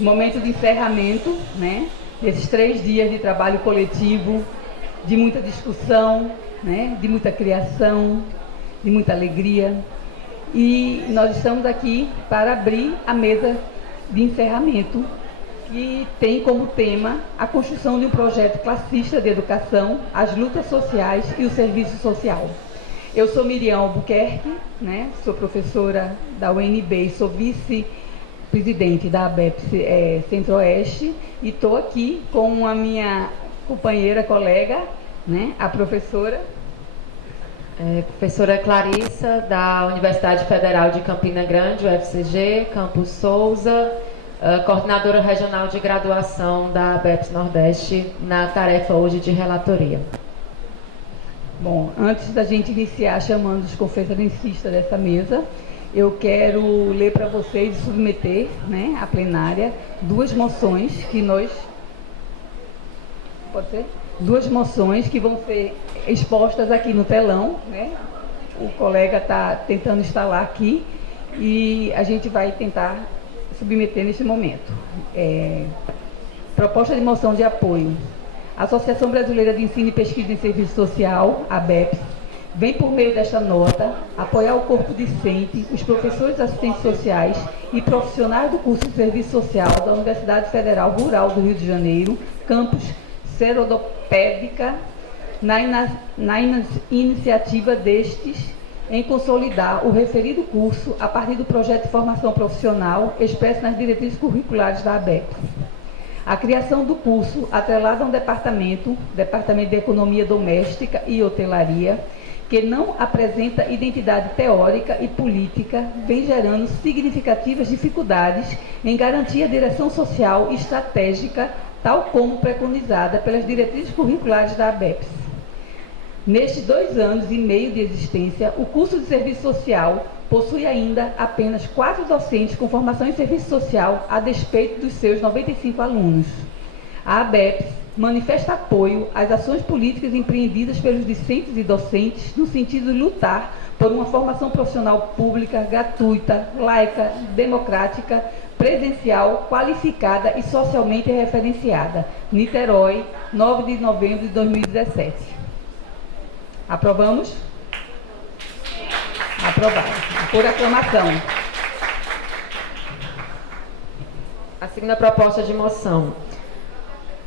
momento de encerramento, né, desses 3 dias de trabalho coletivo, de muita discussão, né, de muita criação, de muita alegria. E nós estamos aqui para abrir a mesa de encerramento, que tem como tema a construção de um projeto classista de educação, as lutas sociais e o serviço social. Eu sou Miriam Albuquerque, né, sou professora da UNB e sou vice-presidente da ABEPS Centro-Oeste, e estou aqui com a minha companheira, colega, né, a professora... Professora Clarissa, da Universidade Federal de Campina Grande, UFCG, Campus Souza, coordenadora regional de graduação da ABEPS Nordeste, na tarefa hoje de relatoria. Bom, antes da gente iniciar chamando os conferencistas dessa mesa, eu quero ler para vocês e submeter, né, à plenária 2 moções que nós... Pode ser? 2 moções que vão ser expostas aqui no telão, né? O colega está tentando instalar aqui e a gente vai tentar submeter neste momento. Proposta de moção de apoio. A Associação Brasileira de Ensino e Pesquisa em Serviço Social, ABEPS, vem por meio desta nota apoiar o corpo docente, os professores assistentes sociais e profissionais do curso de Serviço Social da Universidade Federal Rural do Rio de Janeiro, campus Serodopédica, na iniciativa destes em consolidar o referido curso a partir do projeto de formação profissional expresso nas diretrizes curriculares da ABEPS. A criação do curso, atrelado a um departamento de Economia Doméstica e Hotelaria, que não apresenta identidade teórica e política, vem gerando significativas dificuldades em garantir a direção social estratégica, tal como preconizada pelas diretrizes curriculares da ABEPS. Nestes 2 anos e meio de existência, o curso de Serviço Social possui ainda apenas 4 docentes com formação em Serviço Social, a despeito dos seus 95 alunos. A ABEPS manifesta apoio às ações políticas empreendidas pelos discentes e docentes no sentido de lutar por uma formação profissional pública, gratuita, laica, democrática, presencial, qualificada e socialmente referenciada. Niterói, 9 de novembro de 2017. Aprovamos? Aprovado. Por aclamação. A segunda proposta de moção.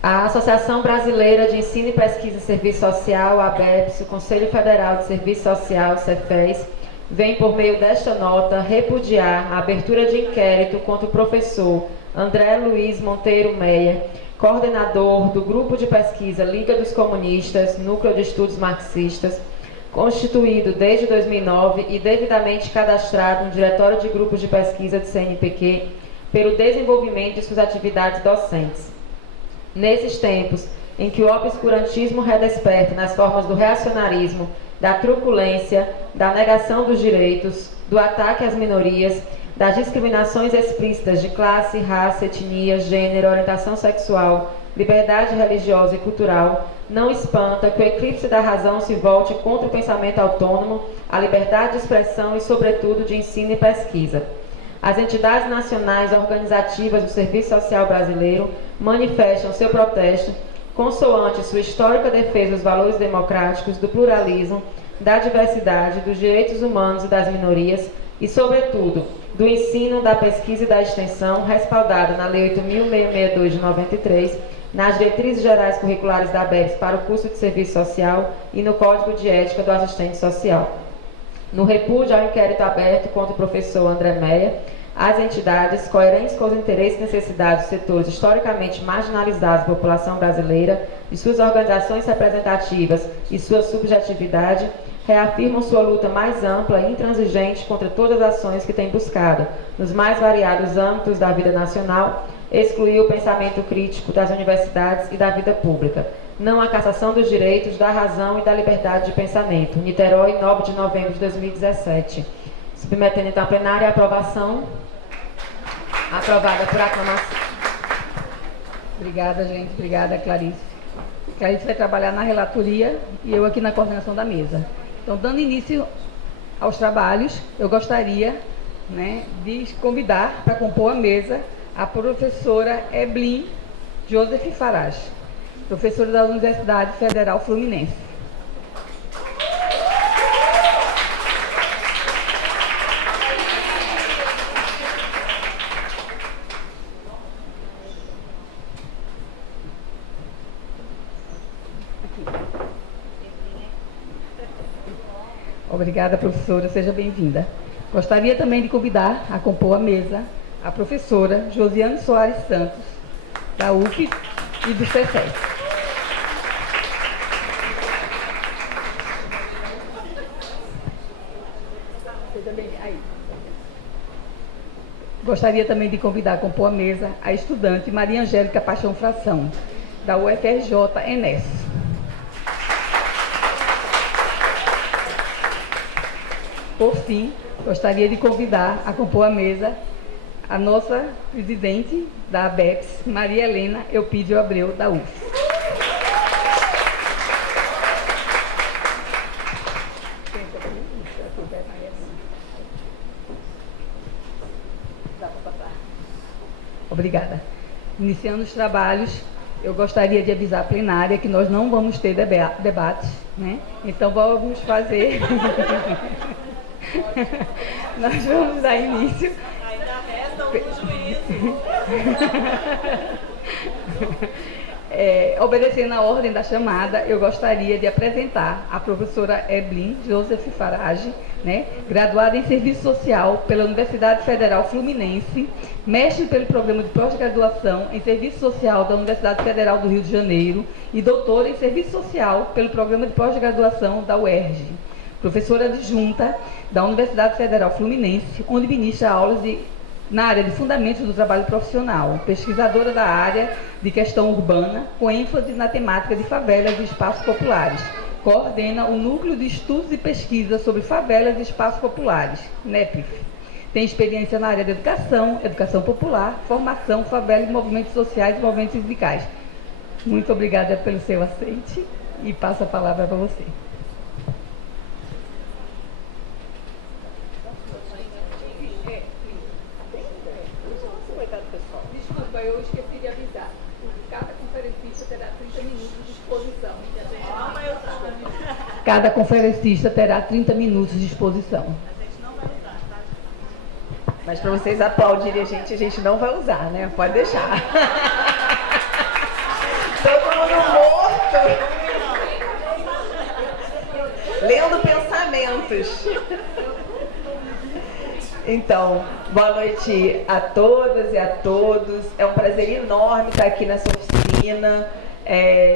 A Associação Brasileira de Ensino e Pesquisa em Serviço Social, a ABEPS, o Conselho Federal de Serviço Social, CEFES, vem, por meio desta nota, repudiar a abertura de inquérito contra o professor André Luiz Monteiro Meyer, coordenador do Grupo de Pesquisa Liga dos Comunistas, Núcleo de Estudos Marxistas, constituído desde 2009 e devidamente cadastrado no Diretório de Grupos de Pesquisa do CNPq, pelo desenvolvimento de suas atividades docentes. Nesses tempos em que o obscurantismo redesperta nas formas do reacionarismo, da truculência, da negação dos direitos, do ataque às minorias, das discriminações explícitas de classe, raça, etnia, gênero, orientação sexual, liberdade religiosa e cultural, não espanta que o eclipse da razão se volte contra o pensamento autônomo, a liberdade de expressão e, sobretudo, de ensino e pesquisa. As entidades nacionais organizativas do Serviço Social Brasileiro manifestam seu protesto consoante sua histórica defesa dos valores democráticos, do pluralismo, da diversidade, dos direitos humanos e das minorias e, sobretudo, do ensino, da pesquisa e da extensão, respaldada na Lei 8.662 de 93, nas diretrizes gerais curriculares da ABEPS para o curso de Serviço Social e no Código de Ética do Assistente Social. No repúdio ao inquérito aberto contra o professor André Meyer, as entidades, coerentes com os interesses e necessidades dos setores historicamente marginalizados da população brasileira, de suas organizações representativas e sua subjetividade, reafirmam sua luta mais ampla e intransigente contra todas as ações que têm buscado, nos mais variados âmbitos da vida nacional, excluir o pensamento crítico das universidades e da vida pública. Não a cassação dos direitos, da razão e da liberdade de pensamento. Niterói, 9 de novembro de 2017. Submetendo então a plenária a aprovação. Aprovada por aclamação. Obrigada, gente. Obrigada, Clarice. Clarice vai trabalhar na relatoria e eu aqui na coordenação da mesa. Então, dando início aos trabalhos, eu gostaria, né, de convidar para compor a mesa a professora Eblin Joseph Farage, professora da Universidade Federal Fluminense. Obrigada, professora, seja bem-vinda. Gostaria também de convidar a compor a mesa a professora Josiane Soares Santos, da UF e do CECES. Gostaria também de convidar a compor a mesa a estudante Maria Angélica Paixão Fração, da UFRJ Enes. Por fim, gostaria de convidar a compor a mesa a nossa presidente da ABEPS, Maria Helena Eupídio Abreu, da UF. Obrigada. Iniciando os trabalhos, eu gostaria de avisar a plenária que nós não vamos ter debates, né? Então vamos fazer... Nós vamos dar início. Ainda resta algum juízo. Obedecendo a ordem da chamada, eu gostaria de apresentar a professora Eblin Joseph Farage, né, graduada em Serviço Social pela Universidade Federal Fluminense, mestre pelo Programa de Pós-Graduação em Serviço Social da Universidade Federal do Rio de Janeiro e doutora em Serviço Social pelo Programa de Pós-Graduação da UERJ. Professora adjunta da Universidade Federal Fluminense, onde ministra aulas na área de Fundamentos do Trabalho Profissional, pesquisadora da área de Questão Urbana, com ênfase na temática de favelas e espaços populares. Coordena o Núcleo de Estudos e Pesquisa sobre Favelas e Espaços Populares, NEPIF. Tem experiência na área de educação, educação popular, formação, favela e movimentos sociais e movimentos sindicais. Muito obrigada pelo seu aceite e passo a palavra para você. Desculpa, eu esqueci de avisar. Cada conferencista terá 30 minutos de exposição. Cada conferencista terá 30 minutos de exposição. A gente não vai usar, tá? Mas para vocês aplaudirem a gente não vai usar, né? Pode deixar. Todo mundo morto. Lendo pensamentos. Então, boa noite a todas e a todos. É um prazer enorme estar aqui nessa oficina.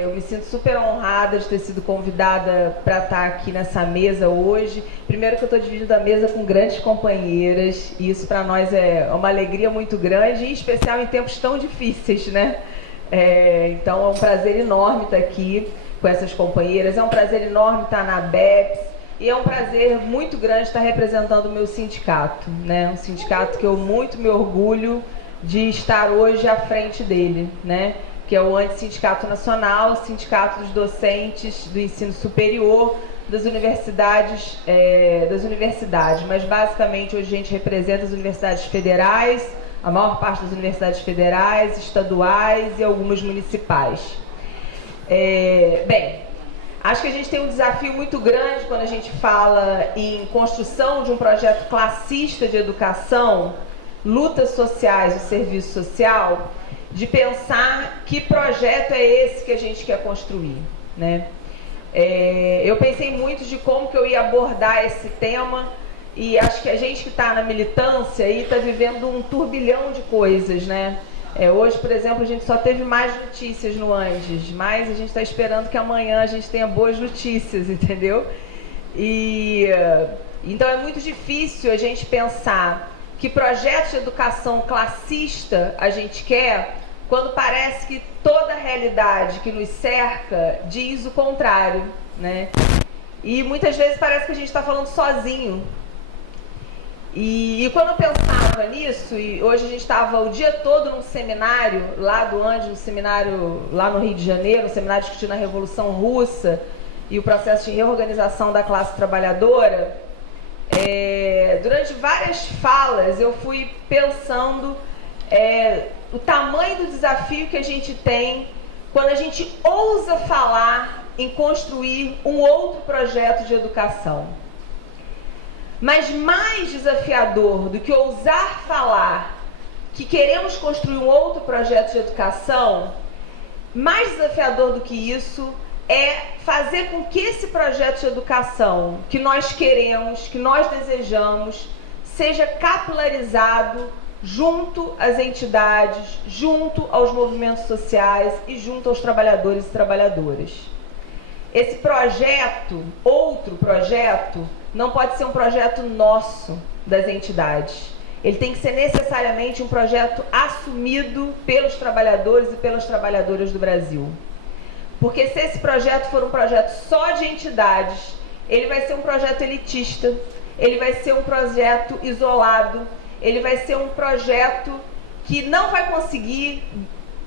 Eu me sinto super honrada de ter sido convidada para estar aqui nessa mesa hoje. Primeiro que eu estou dividindo a mesa com grandes companheiras, e isso para nós é uma alegria muito grande, em especial em tempos tão difíceis, né? Então é um prazer enorme estar aqui com essas companheiras, é um prazer enorme estar na ABEPS, e é um prazer muito grande estar representando o meu sindicato, né? Um sindicato que eu muito me orgulho de estar hoje à frente dele, né? Que é o Antissindicato Nacional, Sindicato dos Docentes do Ensino Superior das universidades, mas basicamente hoje a gente representa as universidades federais, a maior parte das universidades federais, estaduais e algumas municipais. Bem, acho que a gente tem um desafio muito grande quando a gente fala em construção de um projeto classista de educação, lutas sociais e serviço social, de pensar que projeto é esse que a gente quer construir, né? Eu pensei muito de como que eu ia abordar esse tema, e acho que a gente que está na militância aí está vivendo um turbilhão de coisas, né? Hoje, por exemplo, a gente só teve mais notícias no Andes, mas a gente está esperando que amanhã a gente tenha boas notícias, entendeu? Então é muito difícil a gente pensar que projeto de educação classista a gente quer, quando parece que toda a realidade que nos cerca diz o contrário, né? E muitas vezes parece que a gente está falando sozinho. E quando eu pensava nisso, e hoje a gente estava o dia todo num seminário lá do Andes, um seminário lá no Rio de Janeiro, um seminário discutindo a Revolução Russa e o processo de reorganização da classe trabalhadora, durante várias falas eu fui pensando o tamanho do desafio que a gente tem quando a gente ousa falar em construir um outro projeto de educação. Mas mais desafiador do que ousar falar que queremos construir um outro projeto de educação, mais desafiador do que isso é fazer com que esse projeto de educação que nós queremos, que nós desejamos, seja capilarizado junto às entidades, junto aos movimentos sociais e junto aos trabalhadores e trabalhadoras. Esse projeto, outro projeto, não pode ser um projeto nosso, das entidades. Ele tem que ser necessariamente um projeto assumido pelos trabalhadores e pelas trabalhadoras do Brasil. Porque se esse projeto for um projeto só de entidades, ele vai ser um projeto elitista, ele vai ser um projeto isolado, ele vai ser um projeto que não vai conseguir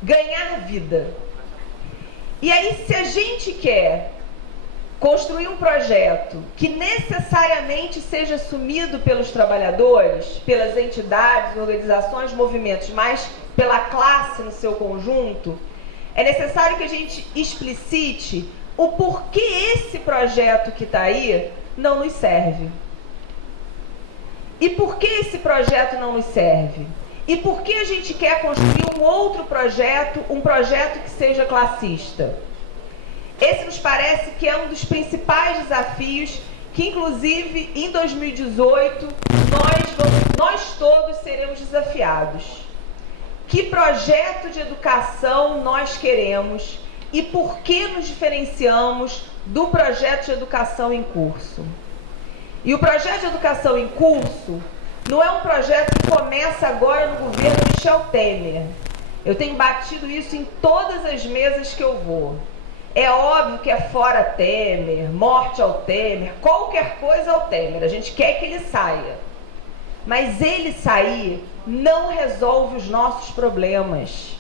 ganhar vida. E aí, se a gente quer construir um projeto que necessariamente seja assumido pelos trabalhadores, pelas entidades, organizações, movimentos, mas pela classe no seu conjunto, é necessário que a gente explicite o porquê esse projeto que está aí não nos serve. E por que esse projeto não nos serve? E por que a gente quer construir um outro projeto, um projeto que seja classista? Esse nos parece que é um dos principais desafios que, inclusive, em 2018, nós todos seremos desafiados. Que projeto de educação nós queremos e por que nos diferenciamos do projeto de educação em curso? E o projeto de educação em curso não é um projeto que começa agora no governo Michel Temer. Eu tenho batido isso em todas as mesas que eu vou. É óbvio que é fora Temer, morte ao Temer, qualquer coisa ao Temer. A gente quer que ele saia. Mas ele sair não resolve os nossos problemas.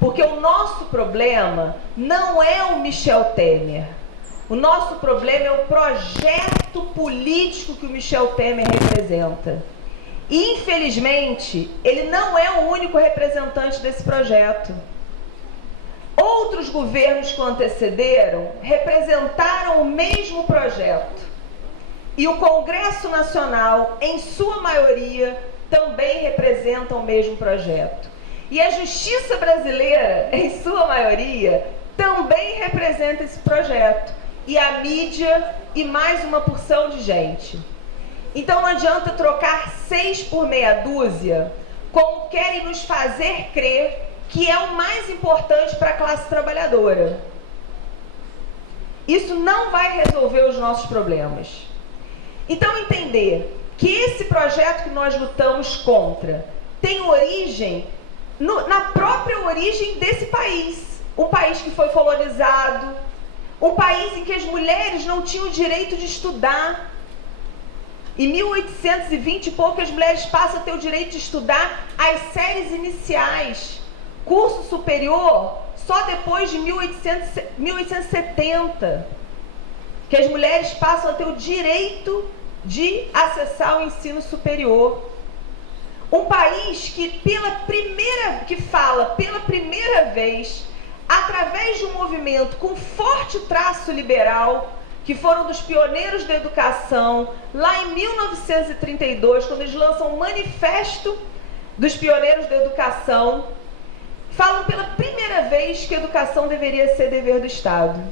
Porque o nosso problema não é o Michel Temer. O nosso problema é o projeto político que o Michel Temer representa. E, infelizmente, ele não é o único representante desse projeto. Outros governos que o antecederam representaram o mesmo projeto. E o Congresso Nacional, em sua maioria, também representa o mesmo projeto. E a Justiça Brasileira, em sua maioria, também representa esse projeto. E a mídia e mais uma porção de gente. Então não adianta trocar 6 por meia dúzia, como querem nos fazer crer que é o mais importante para a classe trabalhadora. Isso não vai resolver os nossos problemas. Então entender que esse projeto que nós lutamos contra tem origem na própria origem desse país. Um país que foi colonizado, um país em que as mulheres não tinham o direito de estudar. Em 1820 e pouco, as mulheres passam a ter o direito de estudar as séries iniciais. Curso superior, só depois de 1870, que as mulheres passam a ter o direito de acessar o ensino superior. Um país que fala pela primeira vez, através de um movimento com forte traço liberal, que foram dos pioneiros da educação, lá em 1932, quando eles lançam o Manifesto dos Pioneiros da Educação, falam pela primeira vez que a educação deveria ser dever do Estado.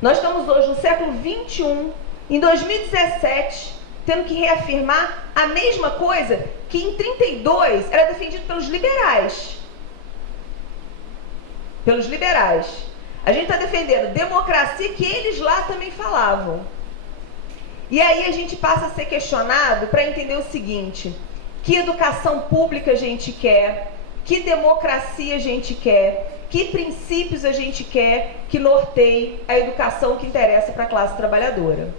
Nós estamos hoje no século XXI, em 2017, tendo que reafirmar a mesma coisa que em 32 era defendido pelos liberais. Pelos liberais. A gente está defendendo democracia que eles lá também falavam. E aí a gente passa a ser questionado para entender o seguinte: que educação pública a gente quer, que democracia a gente quer, que princípios a gente quer que norteie a educação que interessa para a classe trabalhadora.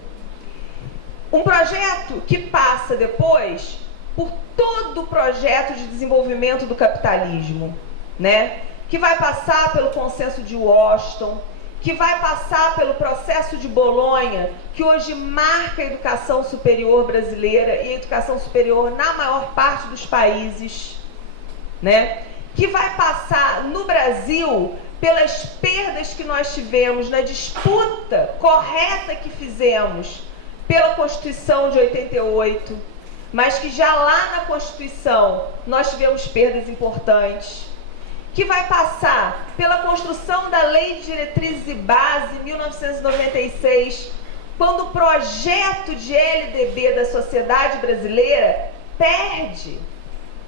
Um projeto que passa depois por todo o projeto de desenvolvimento do capitalismo, né? Que vai passar pelo consenso de Washington, que vai passar pelo processo de Bolonha, que hoje marca a educação superior brasileira e a educação superior na maior parte dos países. né? Que vai passar no Brasil pelas perdas que nós tivemos na disputa correta que fizemos pela Constituição de 88, mas que já lá na Constituição nós tivemos perdas importantes, que vai passar pela construção da Lei de Diretrizes e Base, 1996, quando o projeto de LDB da sociedade brasileira perde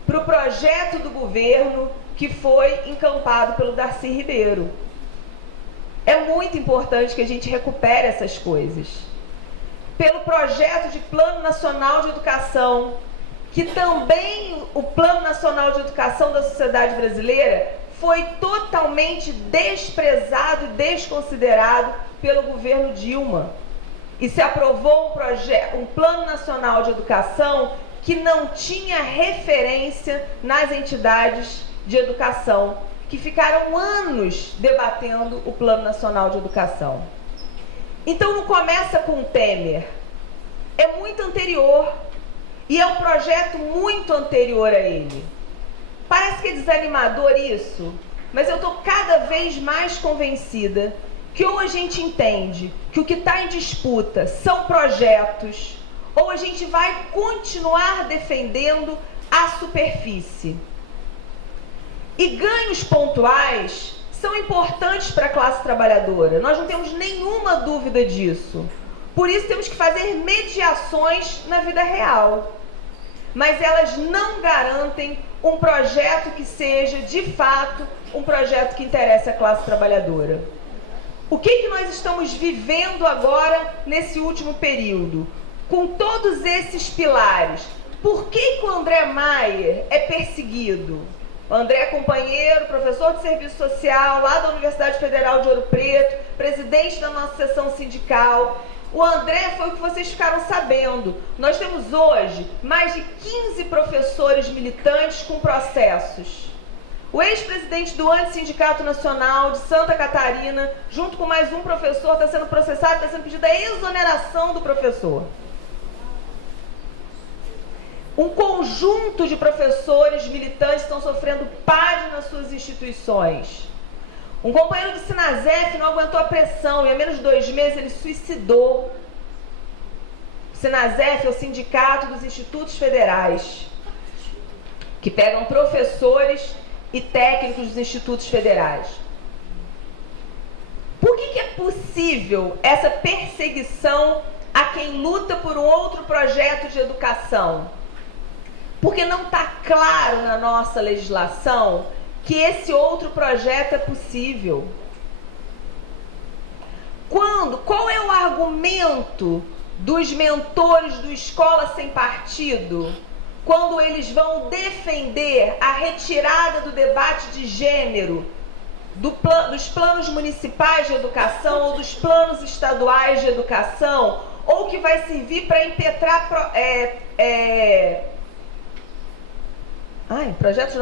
para o projeto do governo que foi encampado pelo Darcy Ribeiro. É muito importante que a gente recupere essas coisas. Pelo projeto de Plano Nacional de Educação, que também o Plano Nacional de Educação da sociedade brasileira foi totalmente desprezado e desconsiderado pelo governo Dilma. E se aprovou um Plano Nacional de Educação que não tinha referência nas entidades de educação, que ficaram anos debatendo o Plano Nacional de Educação. Então não começa com o Temer, é muito anterior, e é um projeto muito anterior a ele. Parece que é desanimador isso, mas eu estou cada vez mais convencida que ou a gente entende que o que está em disputa são projetos, ou a gente vai continuar defendendo a superfície. E ganhos pontuais são importantes para a classe trabalhadora, nós não temos nenhuma dúvida disso. Por isso temos que fazer mediações na vida real. Mas elas não garantem um projeto que seja, de fato, um projeto que interesse a classe trabalhadora. O que nós estamos vivendo agora, nesse último período? Com todos esses pilares, por que o André Maier é perseguido? O André é companheiro, professor de serviço social, lá da Universidade Federal de Ouro Preto, presidente da nossa seção sindical. O André foi o que vocês ficaram sabendo. Nós temos hoje mais de 15 professores militantes com processos. O ex-presidente do Antissindicato Nacional de Santa Catarina, junto com mais um professor, está sendo processado, está sendo pedida a exoneração do professor. Um conjunto de professores militantes estão sofrendo pádio nas suas instituições. Um companheiro do Sinasef não aguentou a pressão e há menos de 2 meses ele suicidou. O Sinasef é o sindicato dos institutos federais, que pegam professores e técnicos dos institutos federais. Por que é possível essa perseguição a quem luta por um outro projeto de educação? Porque não está claro na nossa legislação que esse outro projeto é possível. Qual é o argumento dos mentores do Escola Sem Partido quando eles vão defender a retirada do debate de gênero dos planos municipais de educação ou dos planos estaduais de educação, ou que vai servir para impetrar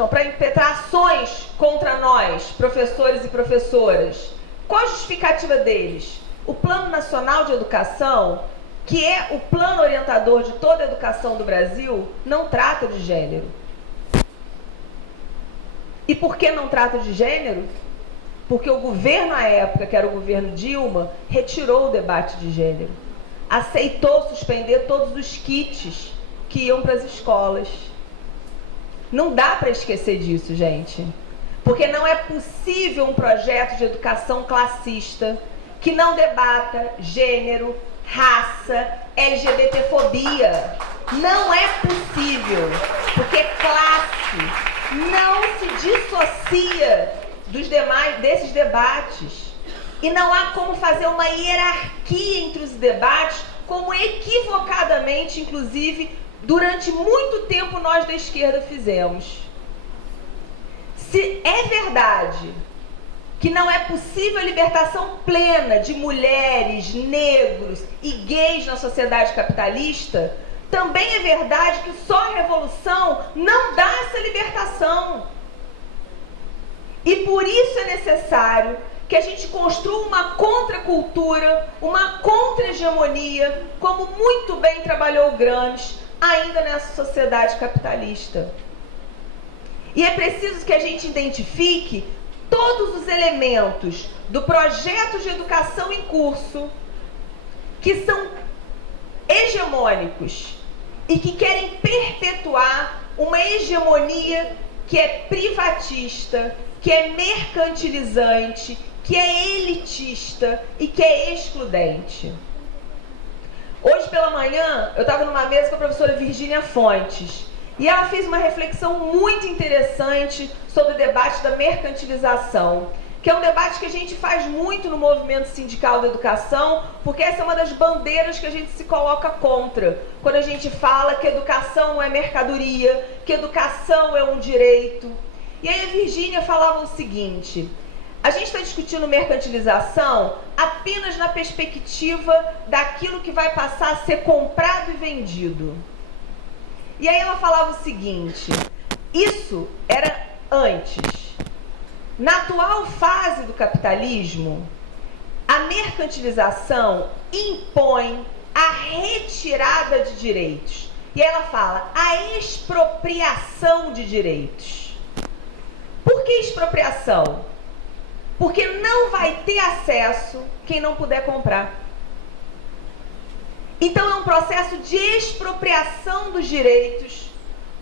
para impetrar ações contra nós, professores e professoras? Qual a justificativa deles? O Plano Nacional de Educação, que é o plano orientador de toda a educação do Brasil, não trata de gênero. E por que não trata de gênero? Porque o governo, à época, que era o governo Dilma, retirou o debate de gênero. Aceitou suspender todos os kits que iam para as escolas. Não dá para esquecer disso, gente. Porque não é possível um projeto de educação classista que não debata gênero, raça, LGBTfobia. Não é possível. Porque classe não se dissocia desses debates. E não há como fazer uma hierarquia entre os debates, como equivocadamente, inclusive, durante muito tempo nós da esquerda fizemos. Se é verdade que não é possível a libertação plena de mulheres, negros e gays na sociedade capitalista, também é verdade que só a revolução não dá essa libertação. E por isso é necessário que a gente construa uma contracultura, uma contra-hegemonia, como muito bem trabalhou o Gramsci, ainda nessa sociedade capitalista. E é preciso que a gente identifique todos os elementos do projeto de educação em curso que são hegemônicos e que querem perpetuar uma hegemonia que é privatista, que é mercantilizante, que é elitista e que é excludente. Hoje pela manhã, eu estava numa mesa com a professora Virgínia Fontes e ela fez uma reflexão muito interessante sobre o debate da mercantilização, que é um debate que a gente faz muito no movimento sindical da educação, porque essa é uma das bandeiras que a gente se coloca contra, quando a gente fala que educação não é mercadoria, que educação é um direito. E aí a Virgínia falava o seguinte: a gente está discutindo mercantilização apenas na perspectiva daquilo que vai passar a ser comprado e vendido. E aí ela falava o seguinte: isso era antes. Na atual fase do capitalismo, a mercantilização impõe a retirada de direitos. E ela fala a expropriação de direitos. Por que expropriação? Porque não vai ter acesso quem não puder comprar. Então é um processo de expropriação dos direitos,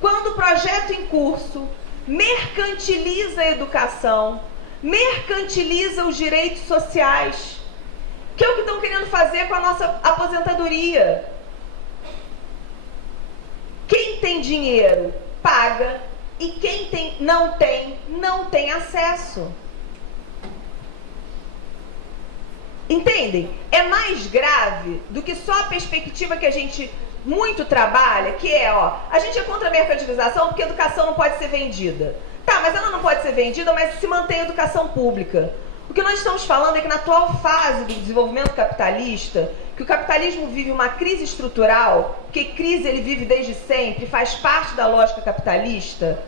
quando o projeto em curso mercantiliza a educação, mercantiliza os direitos sociais, que é o que estão querendo fazer com a nossa aposentadoria. Quem tem dinheiro paga e quem não tem acesso. Entendem? É mais grave do que só a perspectiva que a gente muito trabalha, que é, a gente é contra a mercantilização porque a educação não pode ser vendida. Tá, mas ela não pode ser vendida, mas se mantém a educação pública. O que nós estamos falando é que na atual fase do desenvolvimento capitalista, que o capitalismo vive uma crise estrutural, porque crise ele vive desde sempre, faz parte da lógica capitalista,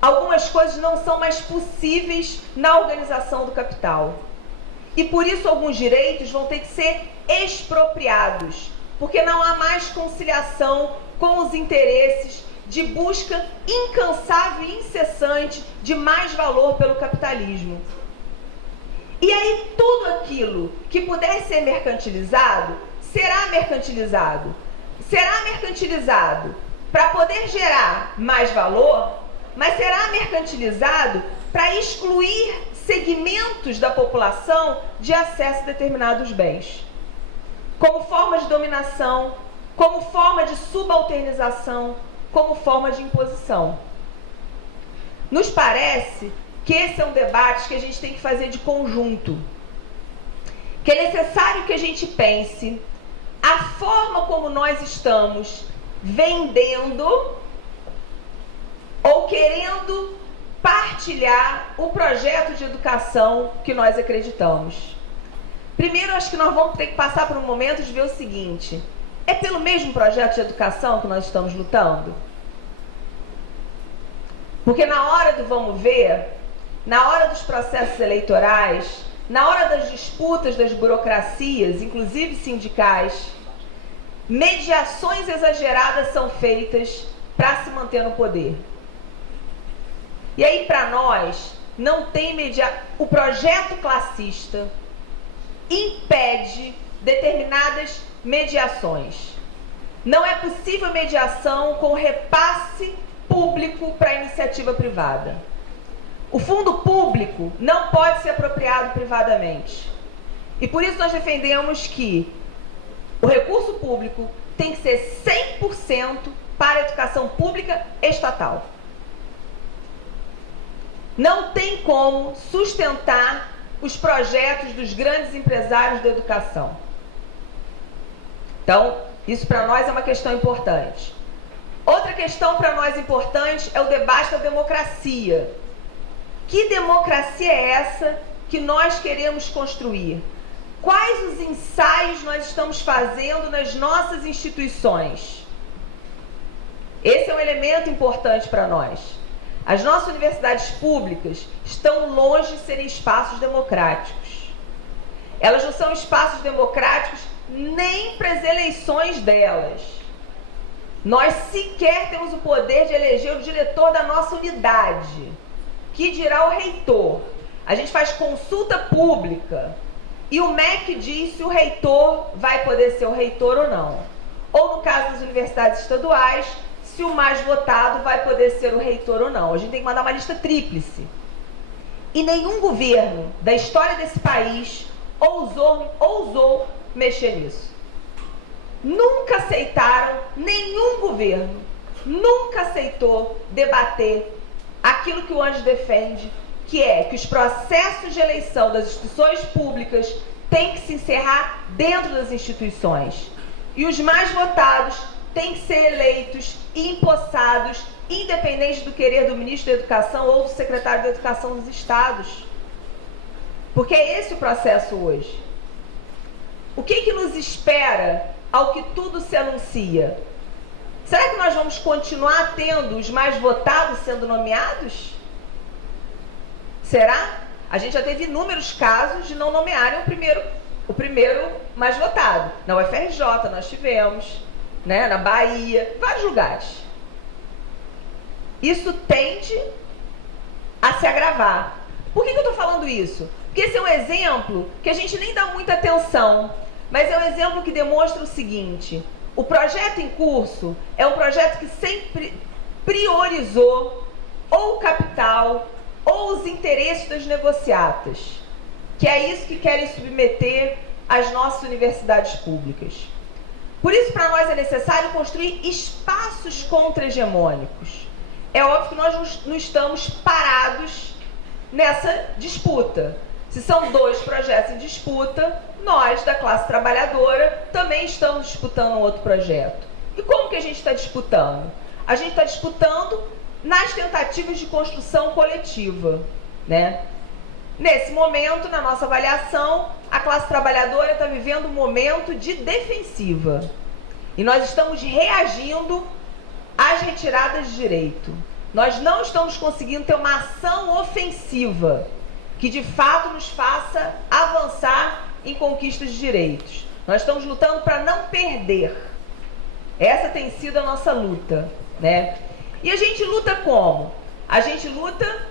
algumas coisas não são mais possíveis na organização do capital. E por isso alguns direitos vão ter que ser expropriados, porque não há mais conciliação com os interesses de busca incansável e incessante de mais valor pelo capitalismo. E aí tudo aquilo que puder ser mercantilizado, será mercantilizado. Será mercantilizado para poder gerar mais valor, mas será mercantilizado para excluir segmentos da população de acesso a determinados bens, como forma de dominação, como forma de subalternização, como forma de imposição. Nos parece que esse é um debate que a gente tem que fazer de conjunto, que é necessário que a gente pense a forma como nós estamos vendendo ou querendo partilhar o projeto de educação que nós acreditamos. Primeiro, acho que nós vamos ter que passar por um momento de ver o seguinte: é pelo mesmo projeto de educação que nós estamos lutando? Porque na hora do vamos ver, na hora dos processos eleitorais, na hora das disputas das burocracias, inclusive sindicais, mediações exageradas são feitas para se manter no poder. E aí, para nós, não tem o projeto classista impede determinadas mediações. Não é possível mediação com repasse público para a iniciativa privada. O fundo público não pode ser apropriado privadamente. E por isso nós defendemos que o recurso público tem que ser 100% para a educação pública estatal. Não tem como sustentar os projetos dos grandes empresários da educação. Então, isso para nós é uma questão importante. Outra questão para nós importante é o debate da democracia. Que democracia é essa que nós queremos construir? Quais os ensaios nós estamos fazendo nas nossas instituições? Esse é um elemento importante para nós. As nossas universidades públicas estão longe de serem espaços democráticos. Elas não são espaços democráticos nem para as eleições delas. Nós sequer temos o poder de eleger o diretor da nossa unidade, que dirá o reitor. A gente faz consulta pública e o MEC diz se o reitor vai poder ser o reitor ou não. Ou no caso das universidades estaduais, se o mais votado vai poder ser o reitor ou não. A gente tem que mandar uma lista tríplice. E nenhum governo da história desse país ousou mexer nisso. Nunca aceitaram, nenhum governo nunca aceitou debater aquilo que o Andes defende, que é que os processos de eleição das instituições públicas têm que se encerrar dentro das instituições. E os mais votados têm que ser eleitos e empossados, independente do querer do ministro da Educação ou do secretário da Educação dos estados. Porque é esse o processo hoje. O que nos espera ao que tudo se anuncia? Será que nós vamos continuar tendo os mais votados sendo nomeados? Será? A gente já teve inúmeros casos de não nomearem o primeiro mais votado. Na UFRJ nós tivemos, né? Na Bahia, vários lugares. Isso tende a se agravar. Por que eu estou falando isso? Porque esse é um exemplo que a gente nem dá muita atenção, mas é um exemplo que demonstra o seguinte: o projeto em curso é um projeto que sempre priorizou ou o capital ou os interesses das negociatas, que é isso que querem submeter as nossas universidades públicas. Por isso, para nós é necessário construir espaços contra-hegemônicos. É óbvio que nós não estamos parados nessa disputa. Se são dois projetos em disputa, nós, da classe trabalhadora, também estamos disputando um outro projeto. E como que a gente está disputando? A gente está disputando nas tentativas de construção coletiva, né? Nesse momento, na nossa avaliação, a classe trabalhadora está vivendo um momento de defensiva. E nós estamos reagindo às retiradas de direito. Nós não estamos conseguindo ter uma ação ofensiva que de fato nos faça avançar em conquistas de direitos. Nós estamos lutando para não perder. Essa tem sido a nossa luta, né? E a gente luta como? A gente luta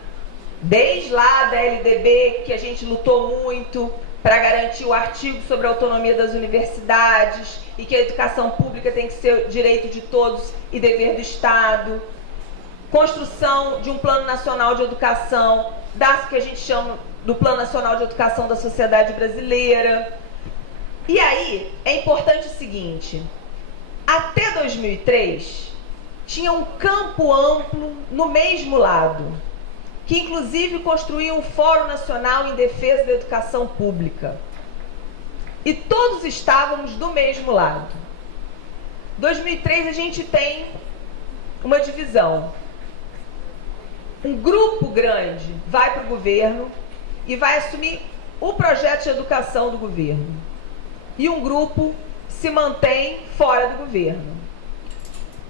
desde lá da LDB, que a gente lutou muito para garantir o artigo sobre a autonomia das universidades e que a educação pública tem que ser direito de todos e dever do Estado. Construção de um Plano Nacional de Educação, das que a gente chama do Plano Nacional de Educação da Sociedade Brasileira. E aí, é importante o seguinte: até 2003, tinha um campo amplo no mesmo lado, que inclusive construía um Fórum Nacional em Defesa da Educação Pública. E todos estávamos do mesmo lado. 2003 a gente tem uma divisão. Um grupo grande vai para o governo e vai assumir o projeto de educação do governo. E um grupo se mantém fora do governo.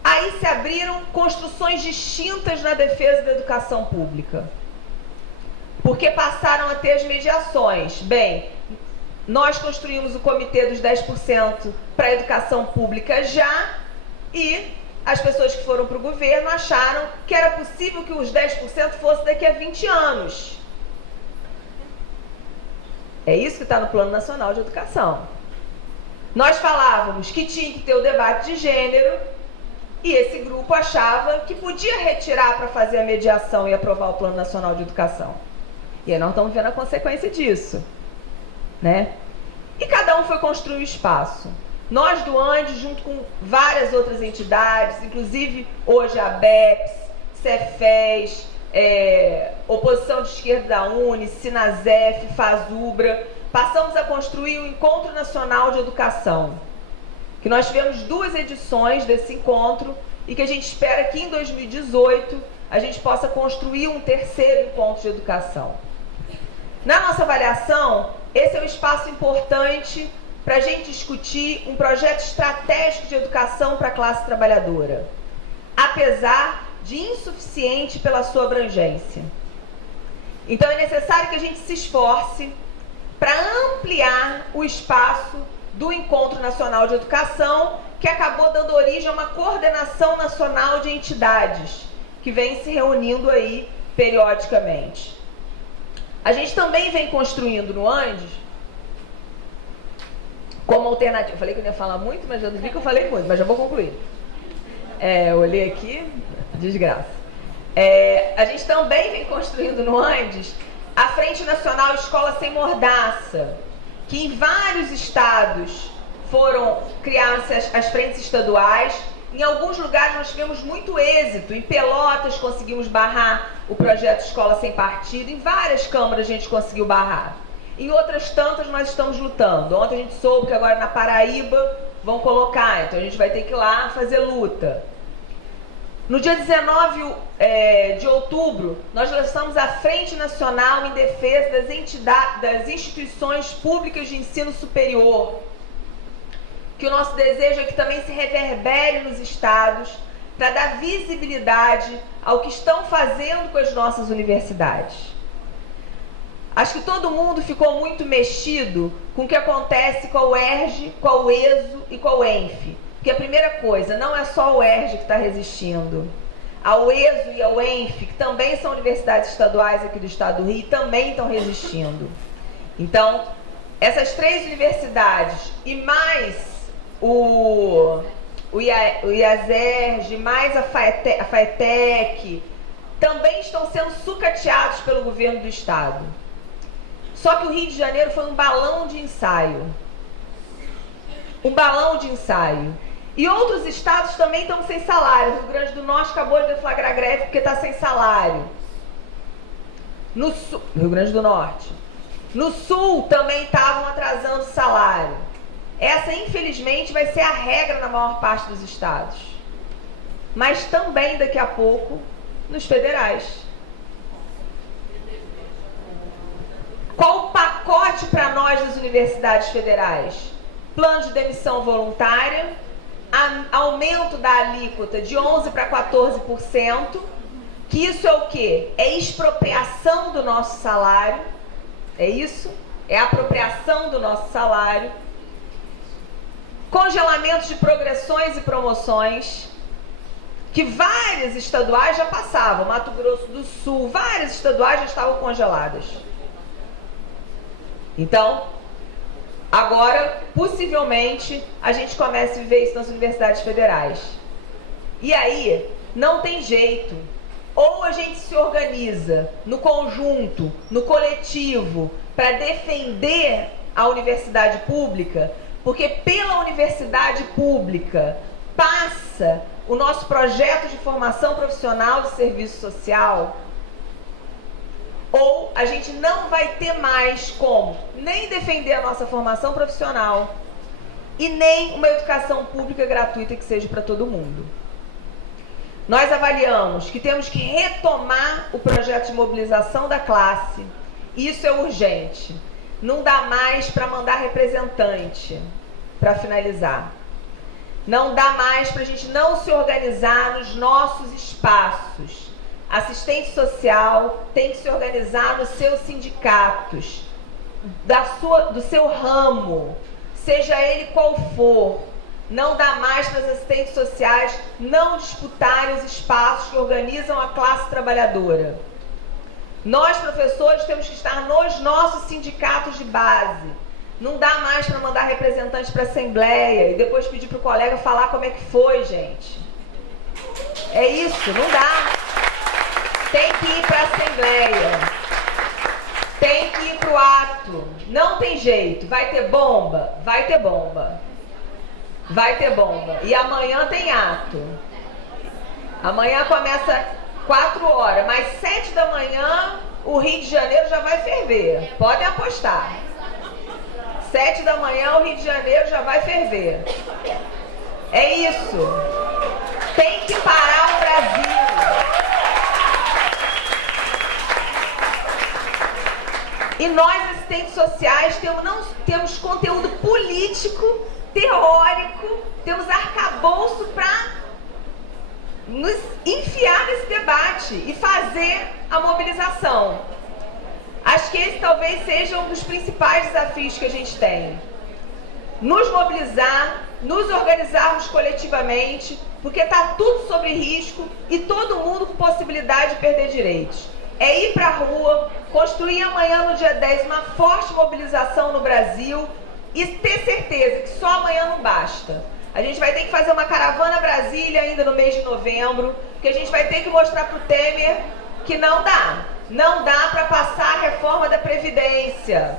Aí se abriram construções distintas na defesa da educação pública. Porque passaram a ter as mediações. Bem, nós construímos o comitê dos 10% para a educação pública já, e as pessoas que foram para o governo acharam que era possível que os 10% fosse daqui a 20 anos. É isso que está no Plano Nacional de Educação. Nós falávamos que tinha que ter o debate de gênero, e esse grupo achava que podia retirar para fazer a mediação e aprovar o Plano Nacional de Educação. E aí nós estamos vendo a consequência disso, né? E cada um foi construir o espaço. Nós do Andes, junto com várias outras entidades, inclusive hoje a BEPS, Cefes, Oposição de Esquerda da Uni, Sinasef, Fazubra, passamos a construir o Encontro Nacional de Educação, que nós tivemos 2 edições desse encontro e que a gente espera que em 2018 a gente possa construir um 3º encontro de educação. Na nossa avaliação, esse é um espaço importante para a gente discutir um projeto estratégico de educação para a classe trabalhadora, apesar de insuficiente pela sua abrangência. Então é necessário que a gente se esforce para ampliar o espaço do Encontro Nacional de Educação, que acabou dando origem a uma coordenação nacional de entidades, que vem se reunindo aí periodicamente. A gente também vem construindo no Andes, como alternativa. Eu falei que eu não ia falar muito, mas já vi que eu falei muito, mas já vou concluir. Eu olhei aqui, desgraça. A gente também vem construindo no Andes a Frente Nacional Escola Sem Mordaça, que em vários estados criaram-se as frentes estaduais. Em alguns lugares nós tivemos muito êxito. Em Pelotas conseguimos barrar o projeto Escola Sem Partido. Em várias câmaras a gente conseguiu barrar. Em outras tantas nós estamos lutando. Ontem a gente soube que agora na Paraíba vão colocar. Então a gente vai ter que ir lá fazer luta. No dia 19 de outubro, nós lançamos a Frente Nacional em Defesa das instituições públicas de ensino superior, que o nosso desejo é que também se reverbere nos estados, para dar visibilidade ao que estão fazendo com as nossas universidades. Acho que todo mundo ficou muito mexido com o que acontece com a UERJ, com a UESO e com a UENF. Porque a primeira coisa, não é só a UERJ que está resistindo. A UESO e a UENF, que também são universidades estaduais aqui do estado do Rio, também estão resistindo. Então, essas três universidades e mais o IASERJ, mais a FAETEC, também estão sendo sucateados pelo governo do estado. Só que o Rio de Janeiro foi um balão de ensaio. Um balão de ensaio. E outros estados também estão sem salário. O Rio Grande do Norte acabou de deflagrar greve porque está sem salário. No Sul, Rio Grande do Norte. No Sul também estavam atrasando o salário. Essa, infelizmente, vai ser a regra na maior parte dos estados. Mas também, daqui a pouco, nos federais. Qual o pacote para nós das universidades federais? Plano de demissão voluntária, aumento da alíquota de 11% para 14%, que isso é o quê? É expropriação do nosso salário, é isso? É apropriação do nosso salário. Congelamento de progressões e promoções, que várias estaduais já passavam, Mato Grosso do Sul, várias estaduais já estavam congeladas. Então, agora, possivelmente, a gente começa a viver isso nas universidades federais. E aí, não tem jeito. Ou a gente se organiza no conjunto, no coletivo, para defender a universidade pública, porque pela universidade pública passa o nosso projeto de formação profissional de serviço social, ou a gente não vai ter mais como nem defender a nossa formação profissional e nem uma educação pública gratuita que seja para todo mundo. Nós avaliamos que temos que retomar o projeto de mobilização da classe. Isso é urgente. Não dá mais para mandar representante, para finalizar. Não dá mais para a gente não se organizar nos nossos espaços. Assistente social tem que se organizar nos seus sindicatos, do seu ramo, seja ele qual for. Não dá mais para os assistentes sociais não disputarem os espaços que organizam a classe trabalhadora. Nós, professores, temos que estar nos nossos sindicatos de base. Não dá mais para mandar representantes para a assembleia e depois pedir para o colega falar como é que foi, gente. É isso, não dá. Tem que ir para a assembleia. Tem que ir para o ato. Não tem jeito. Vai ter bomba? Vai ter bomba. Vai ter bomba. E amanhã tem ato. Amanhã começa 4 horas, mas 7 da manhã o Rio de Janeiro já vai ferver. Podem apostar. 7 da manhã o Rio de Janeiro já vai ferver. É isso. Tem que parar o Brasil. E nós, assistentes sociais, temos conteúdo político, teórico, temos arcabouço para nos enfiar nesse debate e fazer a mobilização. Acho que esse talvez seja um dos principais desafios que a gente tem. nos mobilizar, nos organizarmos coletivamente, porque está tudo sobre risco e todo mundo com possibilidade de perder direitos. É ir para a rua, construir amanhã, no dia 10, uma forte mobilização no Brasil e ter certeza que só amanhã não basta. A gente vai ter que fazer uma caravana Brasília ainda no mês de novembro, porque a gente vai ter que mostrar para o Temer que não dá. Não dá para passar a reforma da Previdência.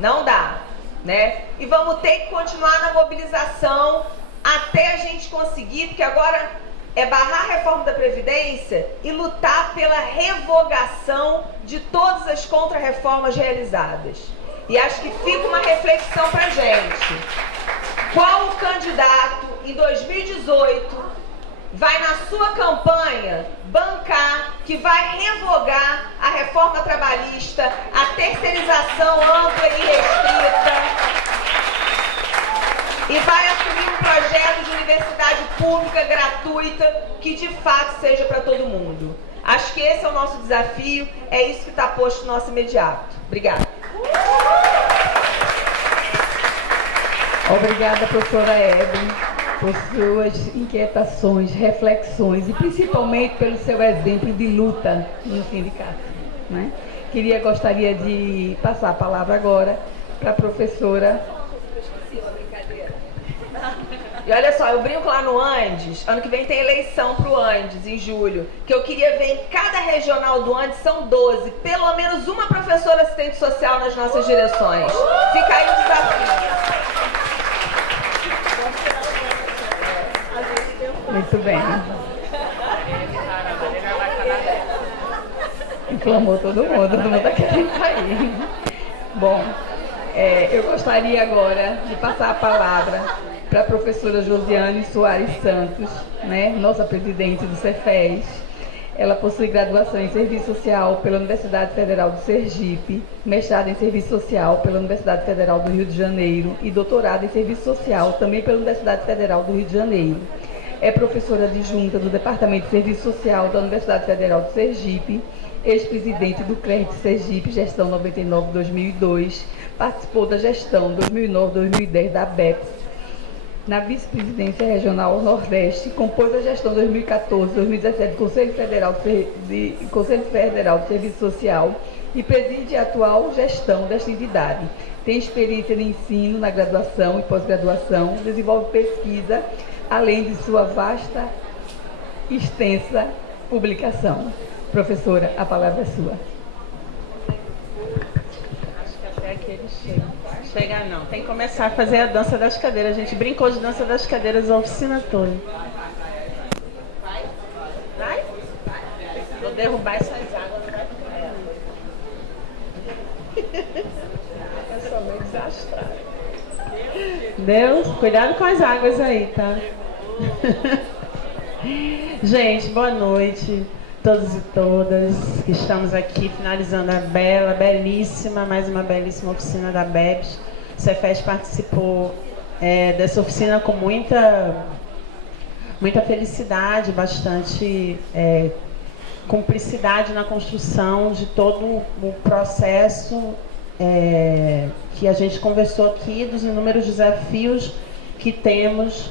Não dá, né? E vamos ter que continuar na mobilização até a gente conseguir, porque agora é barrar a reforma da Previdência e lutar pela revogação de todas as contra-reformas realizadas. E acho que fica uma reflexão para a gente. Qual o candidato em 2018 vai na sua campanha bancar que vai revogar a reforma trabalhista, a terceirização ampla e restrita, e vai assumir um projeto de universidade pública gratuita que de fato seja para todo mundo? Acho que esse é o nosso desafio, é isso que está posto no nosso imediato. Obrigada. Obrigada, professora Evelyn, por suas inquietações, reflexões e principalmente pelo seu exemplo de luta no sindicato, né? Gostaria de passar a palavra agora para a professora. E olha só, eu brinco lá no Andes, ano que vem tem eleição para o Andes, em julho, que eu queria ver em cada regional do Andes, são 12, pelo menos uma professora assistente social nas nossas direções. Fica aí o desafio. Muito bem. Inflamou todo mundo está querendo sair. Bom, eu gostaria agora de passar a palavra para a professora Josiane Soares Santos, né, nossa presidente do Cefes. Ela possui graduação em Serviço Social pela Universidade Federal do Sergipe, mestrado em Serviço Social pela Universidade Federal do Rio de Janeiro e doutorado em Serviço Social também pela Universidade Federal do Rio de Janeiro. É professora adjunta do Departamento de Serviço Social da Universidade Federal do Sergipe, ex-presidente do CRERT Sergipe, gestão 99-2002, participou da gestão 2009-2010 da BEPS, na vice-presidência regional Nordeste, compôs a gestão 2014-2017 do Conselho Federal de Serviço Social e preside a atual gestão desta entidade. Tem experiência no ensino, na graduação e pós-graduação, desenvolve pesquisa, além de sua vasta e extensa publicação. Professora, a palavra é sua. Acho que até aqui ele chega. Chega não, tem que começar a fazer a dança das cadeiras. A gente brincou de dança das cadeiras a oficina toda. Vai? Vou derrubar essas águas, não vai ficar ela. Eu sou meio desastrada. Deus, cuidado com as águas aí, tá? Gente, boa noite, todos e todas que estamos aqui finalizando a belíssima, mais uma belíssima oficina da BEPS. O Cefes participou dessa oficina com muita felicidade, bastante cumplicidade na construção de todo o processo que a gente conversou aqui, dos inúmeros desafios que temos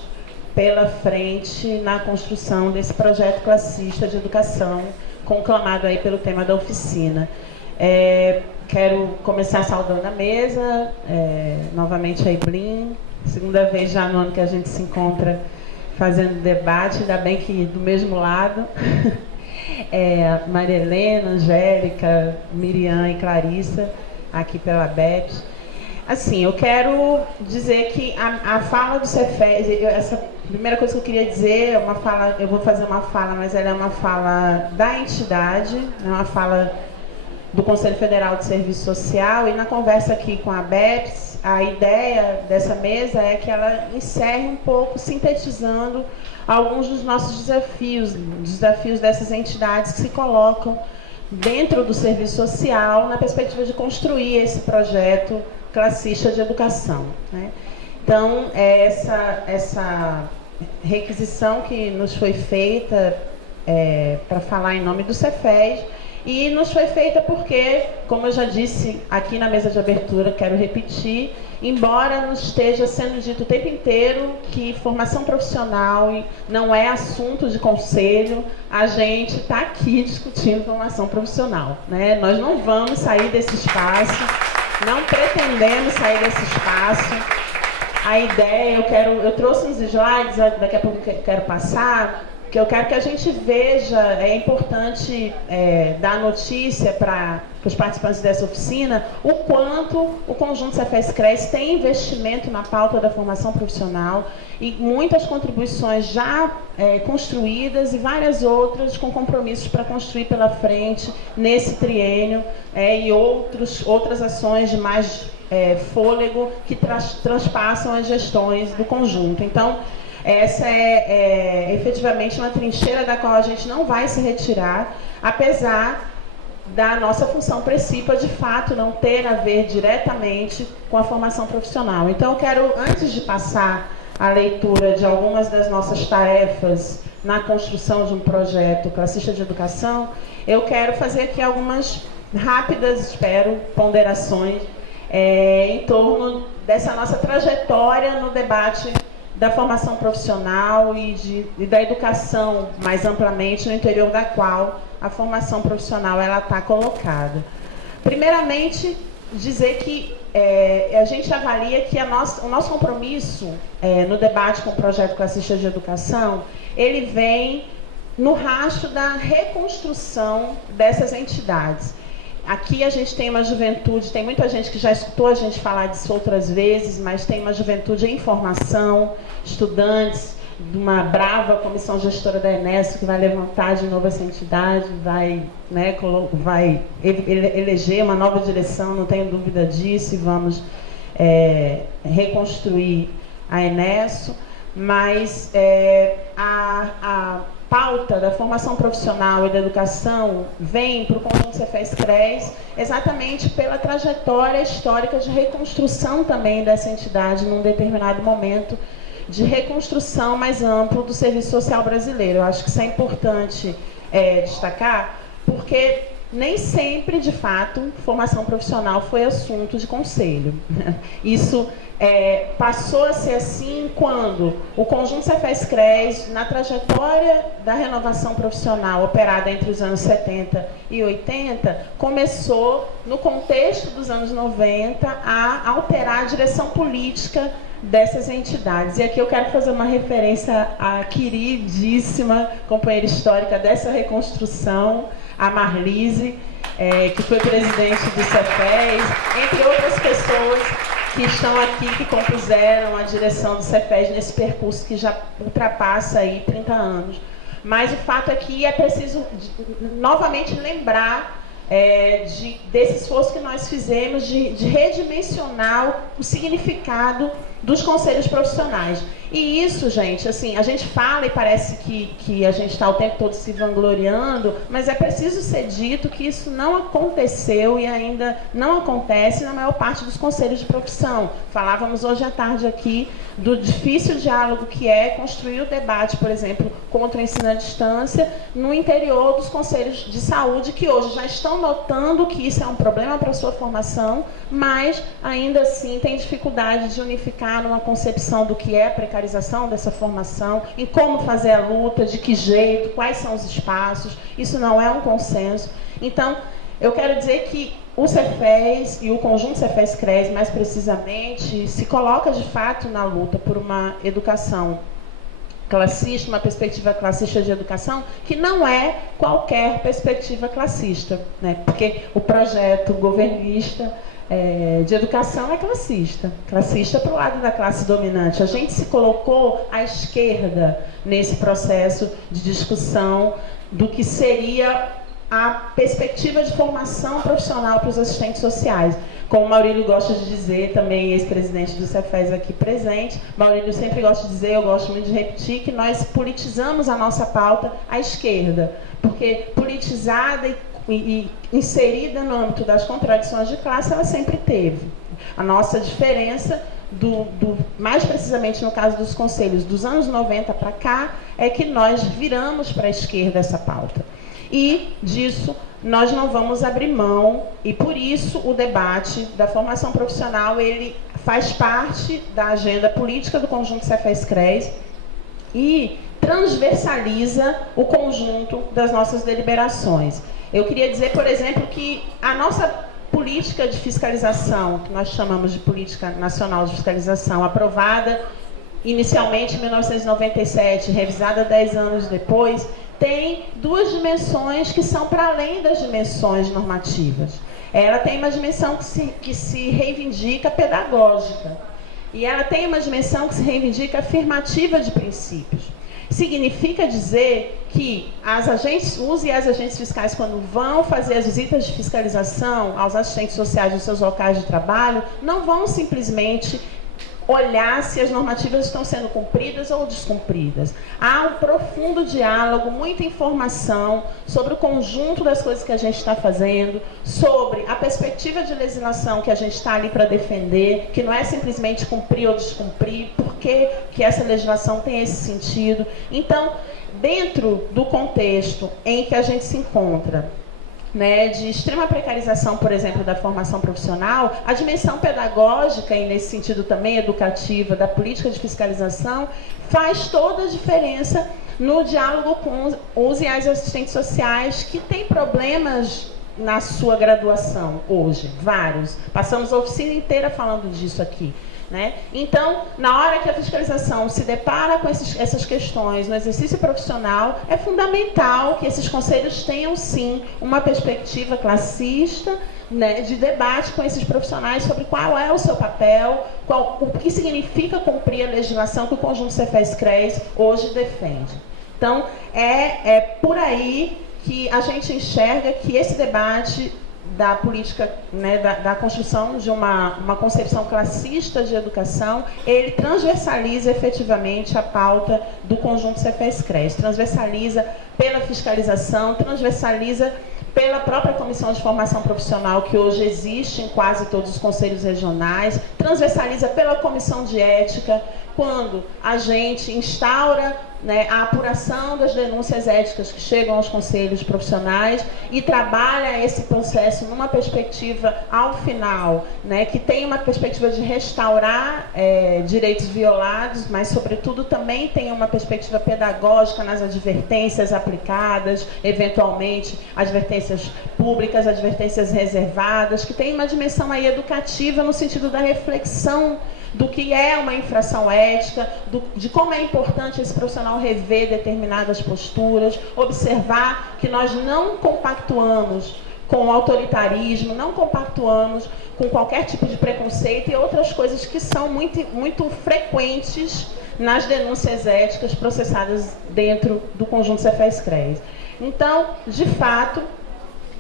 pela frente na construção desse projeto classista de educação, conclamado aí pelo tema da oficina. Quero começar saudando a mesa, novamente a Evelyn, segunda vez já no ano que a gente se encontra fazendo debate, ainda bem que do mesmo lado. Maria Helena, Angélica, Miriam e Clarissa, aqui pela BEPS. Assim, eu quero dizer que a fala do Cefes, essa primeira coisa que eu queria dizer é uma fala, eu vou fazer uma fala, mas ela é uma fala da entidade, é uma fala do Conselho Federal de Serviço Social, e na conversa aqui com a BEPS, a ideia dessa mesa é que ela encerre um pouco, sintetizando alguns dos nossos desafios, os desafios dessas entidades que se colocam dentro do serviço social na perspectiva de construir esse projeto classista de educação, né? Então, essa requisição que nos foi feita para falar em nome do Cefes, E nos foi feita porque, como eu já disse aqui na mesa de abertura, quero repetir, embora nos esteja sendo dito o tempo inteiro que formação profissional não é assunto de conselho, a gente está aqui discutindo formação profissional, né? Nós não vamos sair desse espaço, não pretendemos sair desse espaço. A ideia, eu trouxe uns slides, daqui a pouco quero passar, que eu quero que a gente veja, é importante dar notícia para os participantes dessa oficina, o quanto o Conjunto Cefes-Cres tem investimento na pauta da formação profissional e muitas contribuições já construídas e várias outras com compromissos para construir pela frente nesse triênio e outras ações de mais fôlego que transpassam as gestões do conjunto. Então, essa é efetivamente uma trincheira da qual a gente não vai se retirar, apesar da nossa função principal, de fato, não ter a ver diretamente com a formação profissional. Então, eu quero, antes de passar a leitura de algumas das nossas tarefas na construção de um projeto classista de educação, eu quero fazer aqui algumas rápidas, espero, ponderações em torno dessa nossa trajetória no debate da formação profissional e da educação mais amplamente, no interior da qual a formação profissional está colocada. Primeiramente, dizer que a gente avalia que o nosso compromisso no debate com o projeto classista de educação, ele vem no rastro da reconstrução dessas entidades. Aqui a gente tem uma juventude, tem muita gente que já escutou a gente falar disso outras vezes, mas tem uma juventude em formação, estudantes de uma brava comissão gestora da Enesco que vai levantar de novo essa entidade, vai eleger uma nova direção, não tenho dúvida disso, e vamos reconstruir a Enesco, mas a pauta da formação profissional e da educação vem para o Conjunto Cefes-Cres exatamente pela trajetória histórica de reconstrução também dessa entidade num determinado momento de reconstrução mais ampla do serviço social brasileiro. Eu acho que isso é importante destacar, porque nem sempre, de fato, formação profissional foi assunto de conselho. Isso passou a ser assim quando o Conjunto Cefes-Cres, na trajetória da renovação profissional operada entre os anos 70 e 80, começou, no contexto dos anos 90, a alterar a direção política dessas entidades. E aqui eu quero fazer uma referência à queridíssima companheira histórica dessa reconstrução, a Marlise, que foi presidente do Cefes, entre outras pessoas que estão aqui, que compuseram a direção do Cefes nesse percurso que já ultrapassa aí 30 anos. Mas o fato é que é preciso novamente lembrar desse esforço que nós fizemos de redimensionar o significado dos conselhos profissionais. E isso, gente, assim, a gente fala e parece que a gente está o tempo todo se vangloriando, mas é preciso ser dito que isso não aconteceu e ainda não acontece na maior parte dos conselhos de profissão. Falávamos hoje à tarde aqui do difícil diálogo que é construir o debate, por exemplo, contra o ensino à distância no interior dos conselhos de saúde, que hoje já estão notando que isso é um problema para a sua formação, mas ainda assim tem dificuldade de unificar numa concepção do que é a precarização dessa formação, em como fazer a luta, de que jeito, quais são os espaços. Isso não é um consenso. Então, eu quero dizer que o Cefes e o Conjunto Cefes-Cres, mais precisamente, se coloca de fato na luta por uma educação classista, uma perspectiva classista de educação, que não é qualquer perspectiva classista, né? Porque o projeto governista de educação é classista para o lado da classe dominante. A gente se colocou à esquerda nesse processo de discussão do que seria a perspectiva de formação profissional para os assistentes sociais. Como o Maurílio gosta de dizer, também ex-presidente do Cefes aqui presente, Maurílio sempre gosta de dizer, eu gosto muito de repetir, que nós politizamos a nossa pauta à esquerda, porque politizada e inserida no âmbito das contradições de classe, ela sempre teve. A nossa diferença, mais precisamente no caso dos conselhos dos anos 90 para cá, é que nós viramos para a esquerda essa pauta. E disso nós não vamos abrir mão, e por isso o debate da formação profissional, ele faz parte da agenda política do conjunto Cefez-CRES e transversaliza o conjunto das nossas deliberações. Eu queria dizer, por exemplo, que a nossa política de fiscalização, que nós chamamos de Política Nacional de Fiscalização, aprovada inicialmente em 1997, revisada 10 anos depois, tem duas dimensões que são para além das dimensões normativas. Ela tem uma dimensão que se reivindica pedagógica, e ela tem uma dimensão que se reivindica afirmativa de princípios. Significa dizer que os e as agentes fiscais, quando vão fazer as visitas de fiscalização aos assistentes sociais nos seus locais de trabalho, não vão simplesmente olhar se as normativas estão sendo cumpridas ou descumpridas. Há um profundo diálogo, muita informação sobre o conjunto das coisas que a gente está fazendo, sobre a perspectiva de legislação que a gente está ali para defender, que não é simplesmente cumprir ou descumprir, por que essa legislação tem esse sentido. Então, dentro do contexto em que a gente se encontra, né, de extrema precarização, por exemplo, da formação profissional, a dimensão pedagógica, e nesse sentido também educativa, da política de fiscalização, faz toda a diferença no diálogo com os e as assistentes sociais que têm problemas na sua graduação hoje, vários. Passamos a oficina inteira falando disso aqui. Né? Então, na hora que a fiscalização se depara com essas questões no exercício profissional, é fundamental que esses conselhos tenham, sim, uma perspectiva classista, né, de debate com esses profissionais sobre qual é o seu papel, o que significa cumprir a legislação que o conjunto Cefez-CRES hoje defende. Então, é por aí que a gente enxerga que esse debate da política, né, da construção de uma concepção classista de educação, ele transversaliza efetivamente a pauta do conjunto Cefez-CRES, transversaliza pela fiscalização, transversaliza pela própria comissão de formação profissional que hoje existe em quase todos os conselhos regionais, transversaliza pela comissão de ética, quando a gente instaura, né, a apuração das denúncias éticas que chegam aos conselhos profissionais e trabalha esse processo numa perspectiva, ao final, né, que tem uma perspectiva de restaurar direitos violados, mas, sobretudo, também tem uma perspectiva pedagógica nas advertências aplicadas, eventualmente, advertências públicas, advertências reservadas, que tem uma dimensão aí educativa no sentido da reflexão do que é uma infração ética, de como é importante esse profissional rever determinadas posturas, observar que nós não compactuamos com o autoritarismo, não compactuamos com qualquer tipo de preconceito e outras coisas que são muito, muito frequentes nas denúncias éticas processadas dentro do conjunto Cefez-CRES. Então, de fato,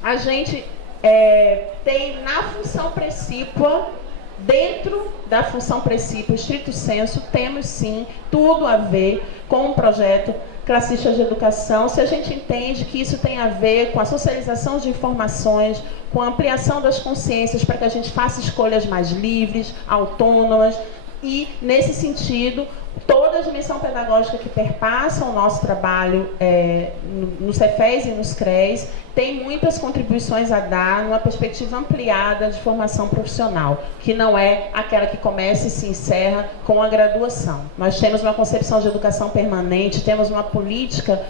a gente tem na função precípua, dentro da função princípio estrito sensu, temos sim tudo a ver com o projeto classista de educação, se a gente entende que isso tem a ver com a socialização de informações, com a ampliação das consciências para que a gente faça escolhas mais livres, autônomas, e, nesse sentido, toda a dimensão pedagógica que perpassa o nosso trabalho no Cefez e nos CREs tem muitas contribuições a dar numa perspectiva ampliada de formação profissional, que não é aquela que começa e se encerra com a graduação. Nós temos uma concepção de educação permanente, temos uma política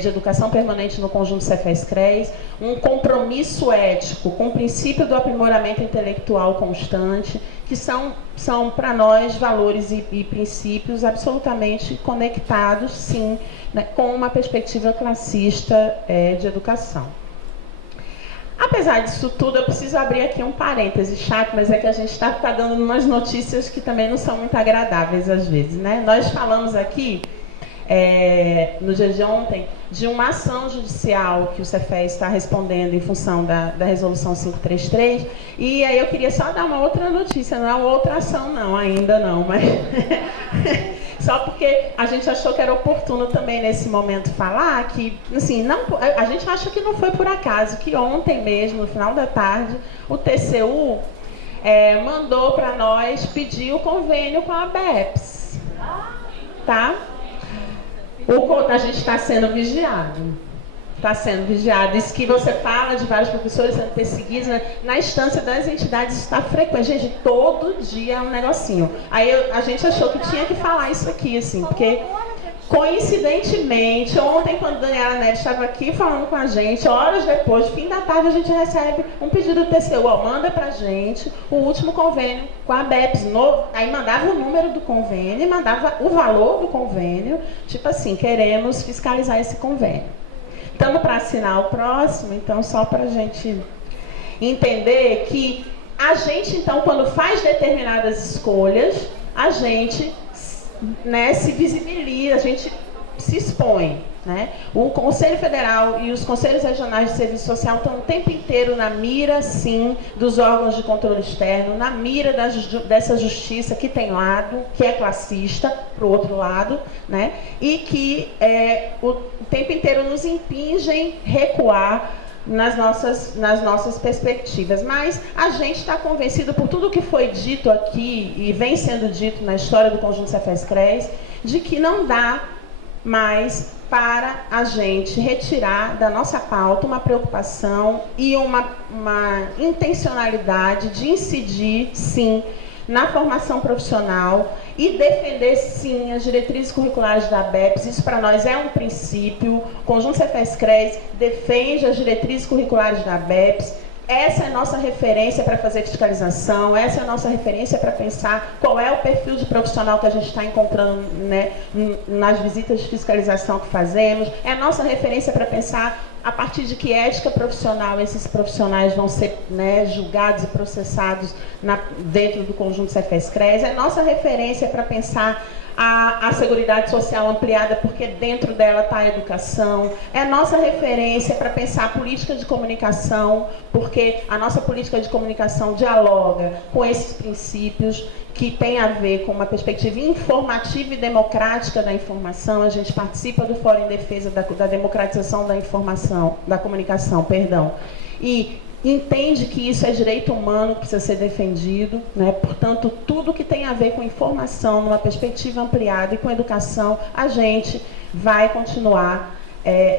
de educação permanente no conjunto Cefez-CREs, um compromisso ético com o princípio do aprimoramento intelectual constante, que são para nós valores e princípios absolutamente conectados, sim, né, com uma perspectiva classista de educação. Apesar disso tudo, eu preciso abrir aqui um parêntese chato, mas é que a gente está dando umas notícias que também não são muito agradáveis às vezes, né? Nós falamos aqui no dia de ontem, de uma ação judicial que o Cefez está respondendo em função da resolução 533, e aí eu queria só dar uma outra notícia, não é uma outra ação não, ainda não, mas só porque a gente achou que era oportuno também nesse momento falar que, assim, a gente acha que não foi por acaso, que ontem mesmo, no final da tarde, o TCU mandou para nós pedir o convênio com a BEPS, tá? A gente está sendo vigiado. está sendo vigiado. Isso que você fala de vários professores sendo perseguidos, né? Na instância das entidades está frequente. Gente, todo dia é um negocinho. Aí a gente achou que tinha que falar isso aqui, assim, porque coincidentemente, ontem, quando a Daniela Neves estava aqui falando com a gente, horas depois, fim da tarde, a gente recebe um pedido do TCU, manda pra gente o último convênio com a ABEPS, aí mandava o número do convênio, mandava o valor do convênio, tipo assim, queremos fiscalizar esse convênio. Estamos para assinar o próximo, então só para a gente entender que a gente, então, quando faz determinadas escolhas, a gente, né, se visibiliza, a gente se expõe, né? O Conselho Federal e os Conselhos Regionais de Serviço Social estão o tempo inteiro na mira, sim, dos órgãos de controle externo, na mira dessa justiça que tem lado, que é classista, para o outro lado, né? E que o tempo inteiro nos impingem recuar nas nossas perspectivas. Mas a gente está convencido por tudo que foi dito aqui e vem sendo dito na história do Conjunto Cefes-CRES, de que não dá mais para a gente retirar da nossa pauta uma preocupação e uma intencionalidade de incidir, sim, na formação profissional e defender, sim, as diretrizes curriculares da ABEPS. Isso, para nós, é um princípio. O Conjunto Cefes-CRES defende as diretrizes curriculares da ABEPS. Essa é a nossa referência para fazer fiscalização, essa é a nossa referência para pensar qual é o perfil de profissional que a gente está encontrando, né, nas visitas de fiscalização que fazemos, é a nossa referência para pensar a partir de que ética profissional esses profissionais vão ser, né, julgados e processados dentro do Conjunto Cefes-CRES, é a nossa referência para pensar a Seguridade Social ampliada, porque dentro dela está a educação. É nossa referência para pensar a política de comunicação, porque a nossa política de comunicação dialoga com esses princípios que tem a ver com uma perspectiva informativa e democrática da informação. A gente participa do Fórum em Defesa da Democratização da Informação, da Comunicação, perdão. E entende que isso é direito humano que precisa ser defendido, né? Portanto, tudo que tem a ver com informação, numa perspectiva ampliada e com educação, a gente vai continuar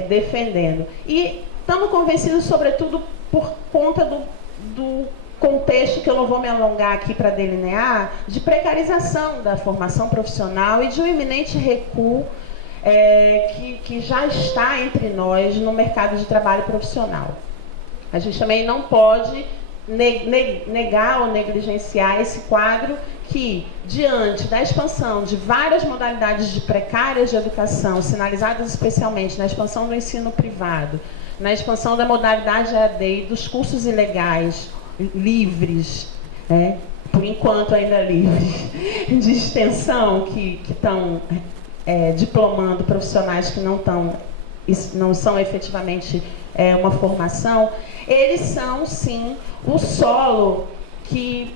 defendendo. E estamos convencidos, sobretudo, por conta do contexto, que eu não vou me alongar aqui para delinear, de precarização da formação profissional e de um iminente recuo que já está entre nós no mercado de trabalho profissional. A gente também não pode negar ou negligenciar esse quadro que, diante da expansão de várias modalidades de precárias de educação, sinalizadas especialmente na expansão do ensino privado, na expansão da modalidade EAD e dos cursos ilegais, livres, por enquanto ainda livres, de extensão, que estão diplomando profissionais que não são efetivamente uma formação, eles são, sim, o solo que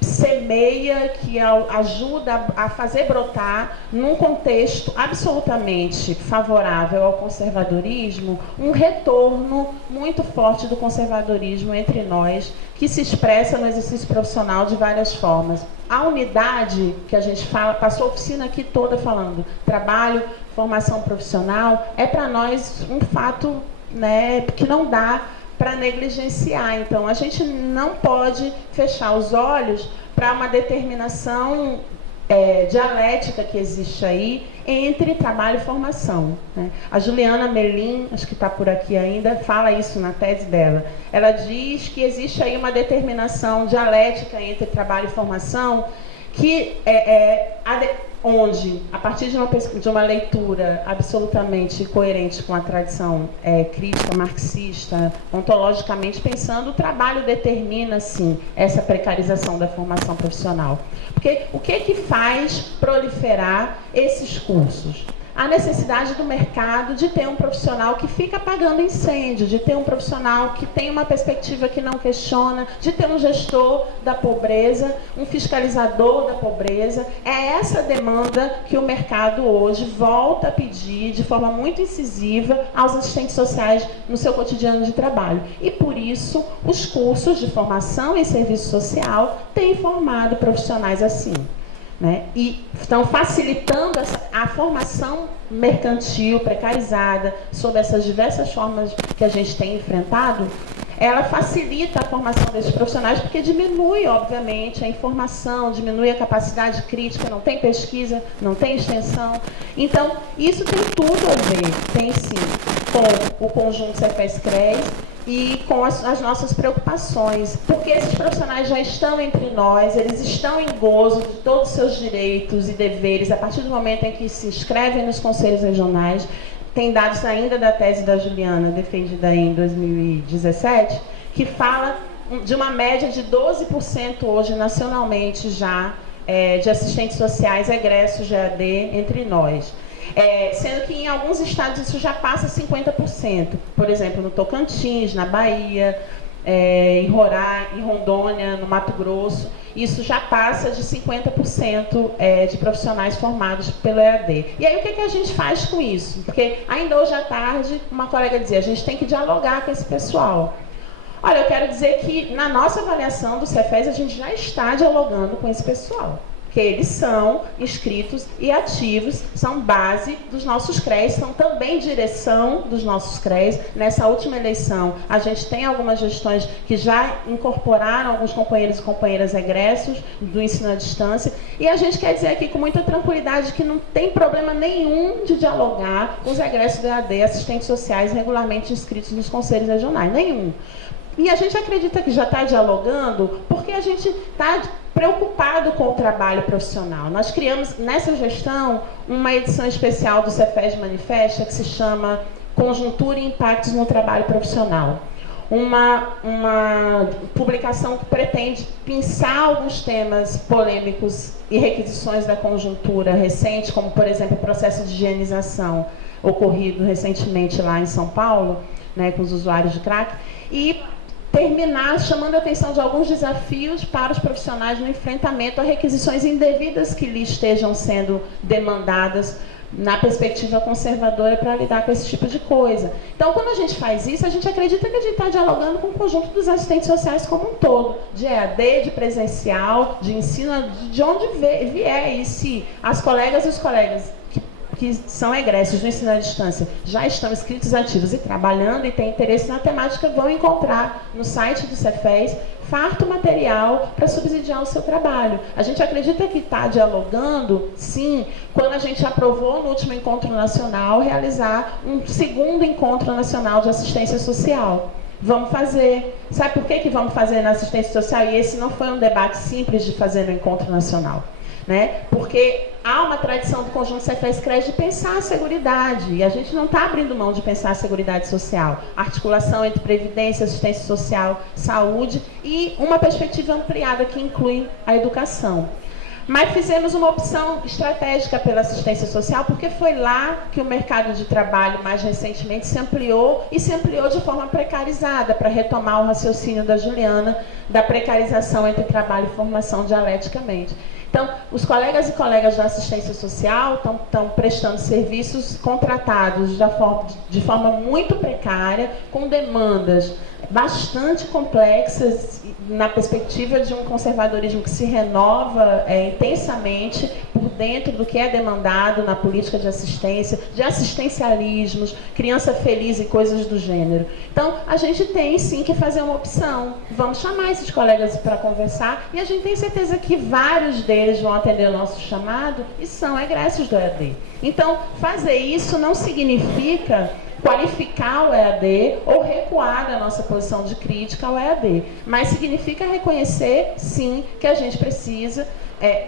semeia, que ajuda a fazer brotar, num contexto absolutamente favorável ao conservadorismo, um retorno muito forte do conservadorismo entre nós, que se expressa no exercício profissional de várias formas. A unidade que a gente fala, passou a oficina aqui toda falando, trabalho, formação profissional, é para nós um fato, né, que não dá para negligenciar. Então, a gente não pode fechar os olhos para uma determinação dialética que existe aí entre trabalho e formação, né? A Juliana Merlin, acho que está por aqui ainda, fala isso na tese dela. Ela diz que existe aí uma determinação dialética entre trabalho e formação que onde, a partir de uma leitura absolutamente coerente com a tradição crítica marxista, ontologicamente pensando, o trabalho determina, sim, essa precarização da formação profissional. Porque o que faz proliferar esses cursos? A necessidade do mercado de ter um profissional que fica apagando incêndio, de ter um profissional que tem uma perspectiva que não questiona, de ter um gestor da pobreza, um fiscalizador da pobreza. É essa demanda que o mercado hoje volta a pedir de forma muito incisiva aos assistentes sociais no seu cotidiano de trabalho. E por isso, os cursos de formação em serviço social têm formado profissionais assim, né? E estão facilitando essa a formação mercantil, precarizada, sob essas diversas formas que a gente tem enfrentado, ela facilita a formação desses profissionais, porque diminui, obviamente, a informação, diminui a capacidade crítica, não tem pesquisa, não tem extensão. Então, isso tem tudo a ver, tem sim, com o conjunto Cefes-CRES e com as nossas preocupações, porque esses profissionais já estão entre nós, eles estão em gozo de todos os seus direitos e deveres a partir do momento em que se inscrevem nos conselhos regionais. Tem dados ainda da tese da Juliana, defendida em 2017, que fala de uma média de 12% hoje nacionalmente já de assistentes sociais egressos de EAD entre nós. Sendo que em alguns estados isso já passa 50%. Por exemplo, no Tocantins, na Bahia, em Roraima, em Rondônia, no Mato Grosso, isso já passa de 50% de profissionais formados pelo EAD. E aí o que a gente faz com isso? Porque ainda hoje à tarde, uma colega dizia, a gente tem que dialogar com esse pessoal. Olha, eu quero dizer que na nossa avaliação do Cefes, a gente já está dialogando com esse pessoal. Que eles são inscritos e ativos, são base dos nossos CREs, são também direção dos nossos CREs. Nessa última eleição, a gente tem algumas gestões que já incorporaram alguns companheiros e companheiras egressos do ensino à distância, e a gente quer dizer aqui com muita tranquilidade que não tem problema nenhum de dialogar com os egressos do EAD, assistentes sociais regularmente inscritos nos conselhos regionais, nenhum. E a gente acredita que já está dialogando porque a gente está preocupado com o trabalho profissional. Nós criamos, nessa gestão, uma edição especial do Cefes Manifesta que se chama Conjuntura e Impactos no Trabalho Profissional. Uma publicação que pretende pensar alguns temas polêmicos e requisições da conjuntura recente, como, por exemplo, o processo de higienização ocorrido recentemente lá em São Paulo, né, com os usuários de crack, e terminar chamando a atenção de alguns desafios para os profissionais no enfrentamento a requisições indevidas que lhe estejam sendo demandadas na perspectiva conservadora para lidar com esse tipo de coisa. Então, quando a gente faz isso, a gente acredita que a gente está dialogando com o conjunto dos assistentes sociais como um todo, de EAD, de presencial, de ensino, de onde vier. E se as colegas e os colegas que são egressos do ensino à distância já estão inscritos ativos e trabalhando e têm interesse na temática, vão encontrar no site do Cefes farto material para subsidiar o seu trabalho. A gente acredita que está dialogando, sim, quando a gente aprovou no último encontro nacional realizar um segundo encontro nacional de assistência social. Vamos fazer. Sabe por que vamos fazer na assistência social? E esse não foi um debate simples de fazer no encontro nacional. Né? Porque há uma tradição do conjunto Cefes-CRES de pensar a seguridade, e a gente não está abrindo mão de pensar a seguridade social, articulação entre previdência, assistência social, saúde e uma perspectiva ampliada que inclui a educação. Mas fizemos uma opção estratégica pela assistência social, porque foi lá que o mercado de trabalho, mais recentemente, se ampliou, e se ampliou de forma precarizada, para retomar o raciocínio da Juliana, da precarização entre trabalho e formação dialeticamente. Então, os colegas e colegas da assistência social estão prestando serviços contratados de forma muito precária, com demandas bastante complexas, na perspectiva de um conservadorismo que se renova intensamente por dentro do que é demandado na política de assistência, de assistencialismos, criança feliz e coisas do gênero. Então, a gente tem sim que fazer uma opção. Vamos chamar esses colegas para conversar, e a gente tem certeza que vários deles vão atender o nosso chamado e são egressos do EAD. Então, fazer isso não significa qualificar o EAD ou recuar da nossa posição de crítica ao EAD, mas significa reconhecer, sim, que a gente precisa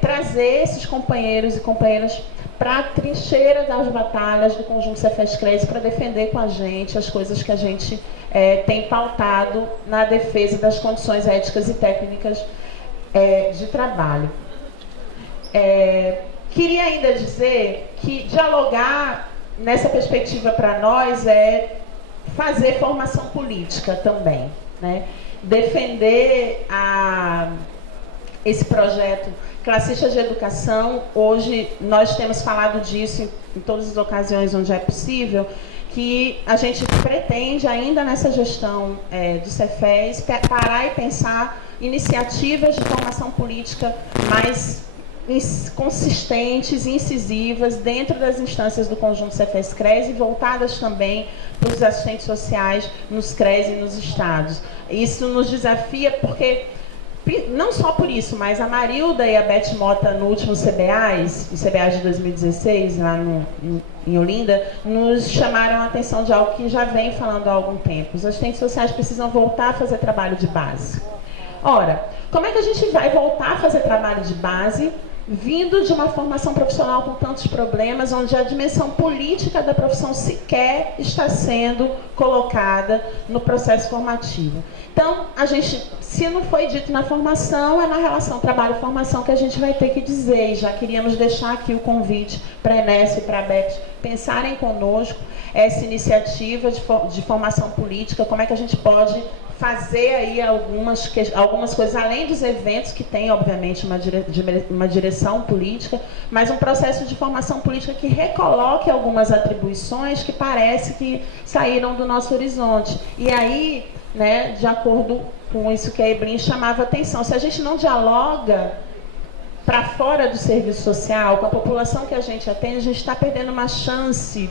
trazer esses companheiros e companheiras para a trincheira das batalhas do conjunto Cefes-CRES para defender com a gente as coisas que a gente tem pautado na defesa das condições éticas e técnicas de trabalho. Queria ainda dizer que dialogar nessa perspectiva para nós é fazer formação política também, né? Defender esse projeto Classistas de Educação. Hoje nós temos falado disso em todas as ocasiões onde é possível, que a gente pretende ainda nessa gestão do Cefes parar e pensar iniciativas de formação política mais consistentes, incisivas, dentro das instâncias do conjunto Cefes-CRES e voltadas também para os assistentes sociais nos CRES e nos estados. Isso nos desafia porque, não só por isso, mas a Marilda e a Beth Mota, no último CBAs, o CBAs de 2016, lá em Olinda, nos chamaram a atenção de algo que já vem falando há algum tempo. Os assistentes sociais precisam voltar a fazer trabalho de base. Ora, como é que a gente vai voltar a fazer trabalho de base vindo de uma formação profissional com tantos problemas, onde a dimensão política da profissão sequer está sendo colocada no processo formativo? Então, a gente, se não foi dito na formação, é na relação trabalho-formação que a gente vai ter que dizer. E já queríamos deixar aqui o convite para a Enécia e para a Beth pensarem conosco essa iniciativa de formação política, como é que a gente pode fazer aí algumas coisas, além dos eventos que tem, obviamente, uma direção política, mas um processo de formação política que recoloque algumas atribuições que parece que saíram do nosso horizonte. E aí, né, de acordo com isso que a Eblin chamava atenção, se a gente não dialoga para fora do serviço social, com a população que a gente atende, a gente está perdendo uma chance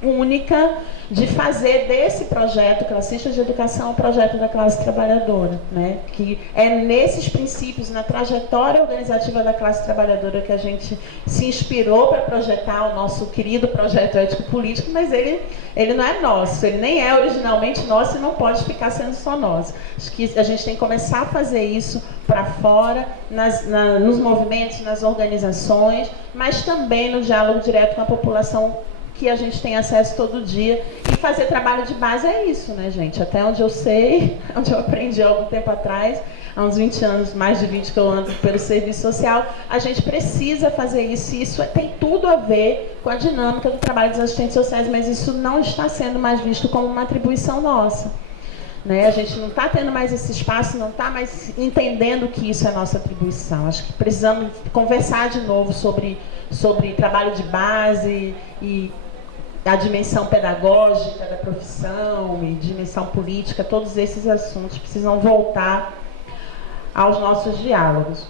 única de fazer desse projeto classista de educação um projeto da classe trabalhadora, né? Que é nesses princípios, na trajetória organizativa da classe trabalhadora que a gente se inspirou para projetar o nosso querido projeto ético-político, mas ele não é nosso, ele nem é originalmente nosso e não pode ficar sendo só nosso. Acho que a gente tem que começar a fazer isso para fora, nos movimentos, nas organizações, mas também no diálogo direto com a população que a gente tem acesso todo dia. E fazer trabalho de base é isso, né, gente? Até onde eu sei, onde eu aprendi há algum tempo atrás, há uns 20 anos, mais de 20 que eu ando pelo serviço social, a gente precisa fazer isso, e isso tem tudo a ver com a dinâmica do trabalho dos assistentes sociais, mas isso não está sendo mais visto como uma atribuição nossa. Né? A gente não está tendo mais esse espaço, não está mais entendendo que isso é nossa atribuição. Acho que precisamos conversar de novo sobre trabalho de base e a dimensão pedagógica da profissão e dimensão política. Todos esses assuntos precisam voltar aos nossos diálogos.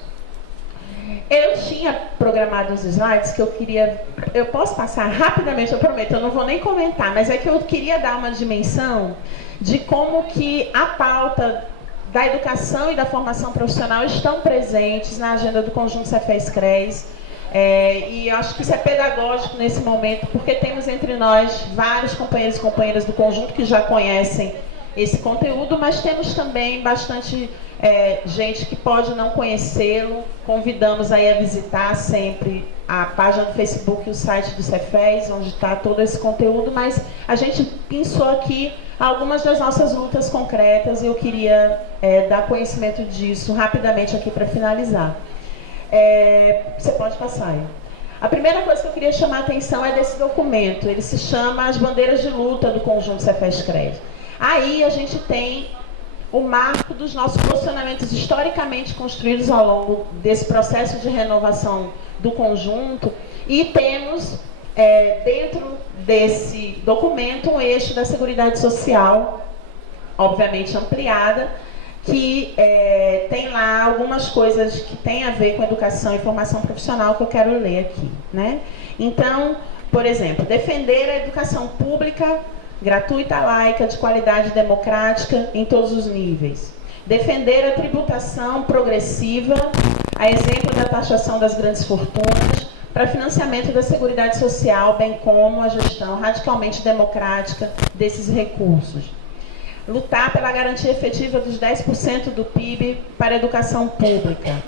Eu tinha programado uns slides que eu queria... Eu posso passar rapidamente, eu prometo, eu não vou nem comentar, mas é que eu queria dar uma dimensão de como que a pauta da educação e da formação profissional estão presentes na agenda do Conjunto Cefes-CRES. E eu acho que isso é pedagógico nesse momento, porque temos entre nós vários companheiros e companheiras do Conjunto que já conhecem esse conteúdo, mas temos também bastante gente que pode não conhecê-lo. Convidamos aí a visitar sempre a página do Facebook e o site do Cefes, onde está todo esse conteúdo, mas a gente pensou aqui algumas das nossas lutas concretas e eu queria dar conhecimento disso rapidamente aqui para finalizar. Você pode passar aí. A primeira coisa que eu queria chamar a atenção é desse documento. Ele se chama As Bandeiras de Luta do Conjunto Cefes-CRES. Aí a gente tem o marco dos nossos posicionamentos historicamente construídos ao longo desse processo de renovação do conjunto, e temos dentro desse documento um eixo da Seguridade Social, obviamente ampliada, que tem lá algumas coisas que têm a ver com educação e formação profissional que eu quero ler aqui, né? Então, por exemplo, defender a educação pública, gratuita, laica, de qualidade democrática em todos os níveis. Defender a tributação progressiva, a exemplo da taxação das grandes fortunas, para financiamento da Seguridade Social, bem como a gestão radicalmente democrática desses recursos. Lutar pela garantia efetiva dos 10% do PIB para a educação pública.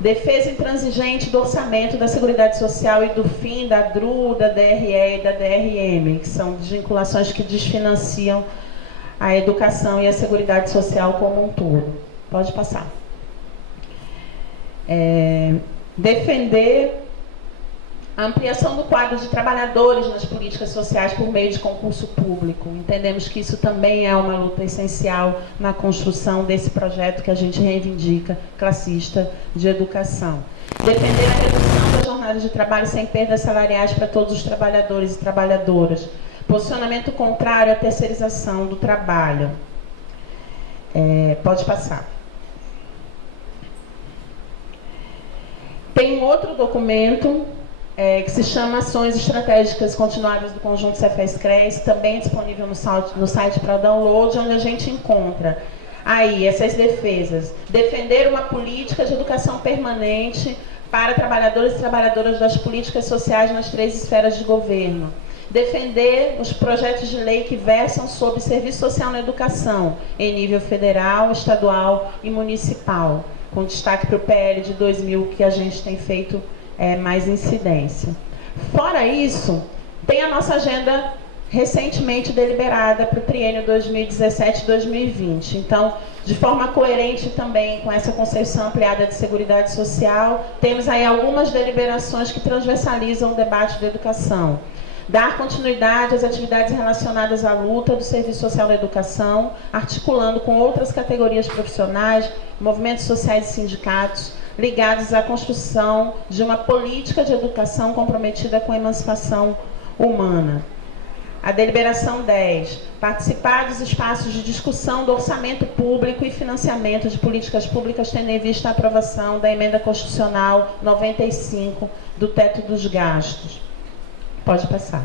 Defesa intransigente do orçamento da Seguridade Social e do fim da DRU, da DRE e da DRM, que são desvinculações que desfinanciam a educação e a Seguridade Social como um todo. Pode passar. Defender a ampliação do quadro de trabalhadores nas políticas sociais por meio de concurso público. Entendemos que isso também é uma luta essencial na construção desse projeto que a gente reivindica, classista, de educação. Defender a redução da jornada de trabalho sem perdas salariais para todos os trabalhadores e trabalhadoras. Posicionamento contrário à terceirização do trabalho. Pode passar. Tem um outro documento que se chama Ações Estratégicas Continuadas do Conjunto Cefes-CRES, também disponível no site para download, onde a gente encontra aí essas defesas. Defender uma política de educação permanente para trabalhadores e trabalhadoras das políticas sociais nas 3 esferas de governo. Defender os projetos de lei que versam sobre serviço social na educação, em nível federal, estadual e municipal, com destaque para o PL de 2000, que a gente tem feito mais incidência. Fora isso, tem a nossa agenda recentemente deliberada para o triênio 2017-2020. Então, de forma coerente também com essa concepção ampliada de Seguridade Social, temos aí algumas deliberações que transversalizam o debate da educação. Dar continuidade às atividades relacionadas à luta do serviço social da educação, articulando com outras categorias profissionais, movimentos sociais e sindicatos, ligados à construção de uma política de educação comprometida com a emancipação humana. A deliberação 10, participar dos espaços de discussão do orçamento público e financiamento de políticas públicas, tendo em vista a aprovação da emenda constitucional 95 do teto dos gastos. Pode passar.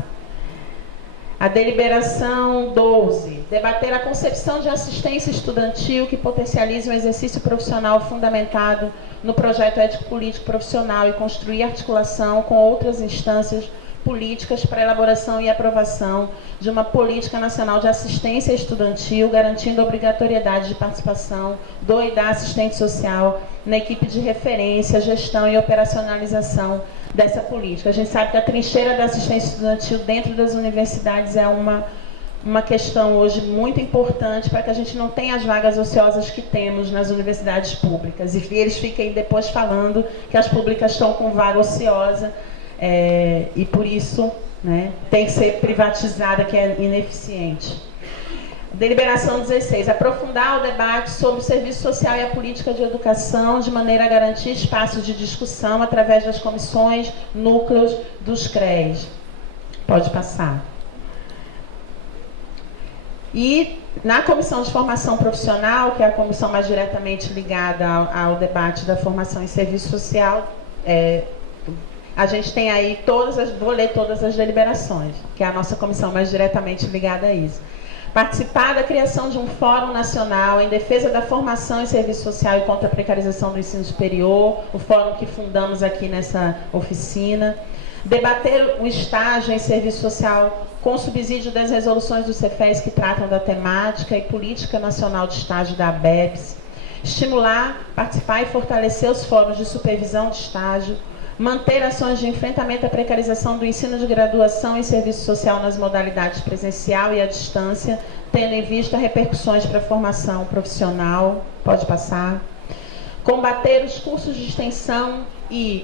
A deliberação 12, debater a concepção de assistência estudantil que potencialize um exercício profissional fundamentado no projeto ético-político profissional e construir articulação com outras instâncias políticas para elaboração e aprovação de uma política nacional de assistência estudantil, garantindo a obrigatoriedade de participação do e da assistente social na equipe de referência, gestão e operacionalização dessa política. A gente sabe que a trincheira da assistência estudantil dentro das universidades é uma questão hoje muito importante para que a gente não tenha as vagas ociosas que temos nas universidades públicas. E eles fiquem depois falando que as públicas estão com vaga ociosa e por isso, né, tem que ser privatizada, que é ineficiente. Deliberação 16, aprofundar o debate sobre o serviço social e a política de educação de maneira a garantir espaços de discussão através das comissões, núcleos dos CREs. Pode passar. E na Comissão de Formação Profissional, que é a comissão mais diretamente ligada ao debate da formação em serviço social, a gente tem aí vou ler todas as deliberações, que é a nossa comissão mais diretamente ligada a isso. Participar da criação de um fórum nacional em defesa da formação em serviço social e contra a precarização do ensino superior, o fórum que fundamos aqui nessa oficina. Debater o estágio em serviço social com subsídio das resoluções do Cefes que tratam da temática e política nacional de estágio da ABEPS. Estimular, participar e fortalecer os fóruns de supervisão de estágio. Manter ações de enfrentamento à precarização do ensino de graduação em serviço social nas modalidades presencial e à distância, tendo em vista repercussões para a formação profissional. Pode passar. Combater os cursos de extensão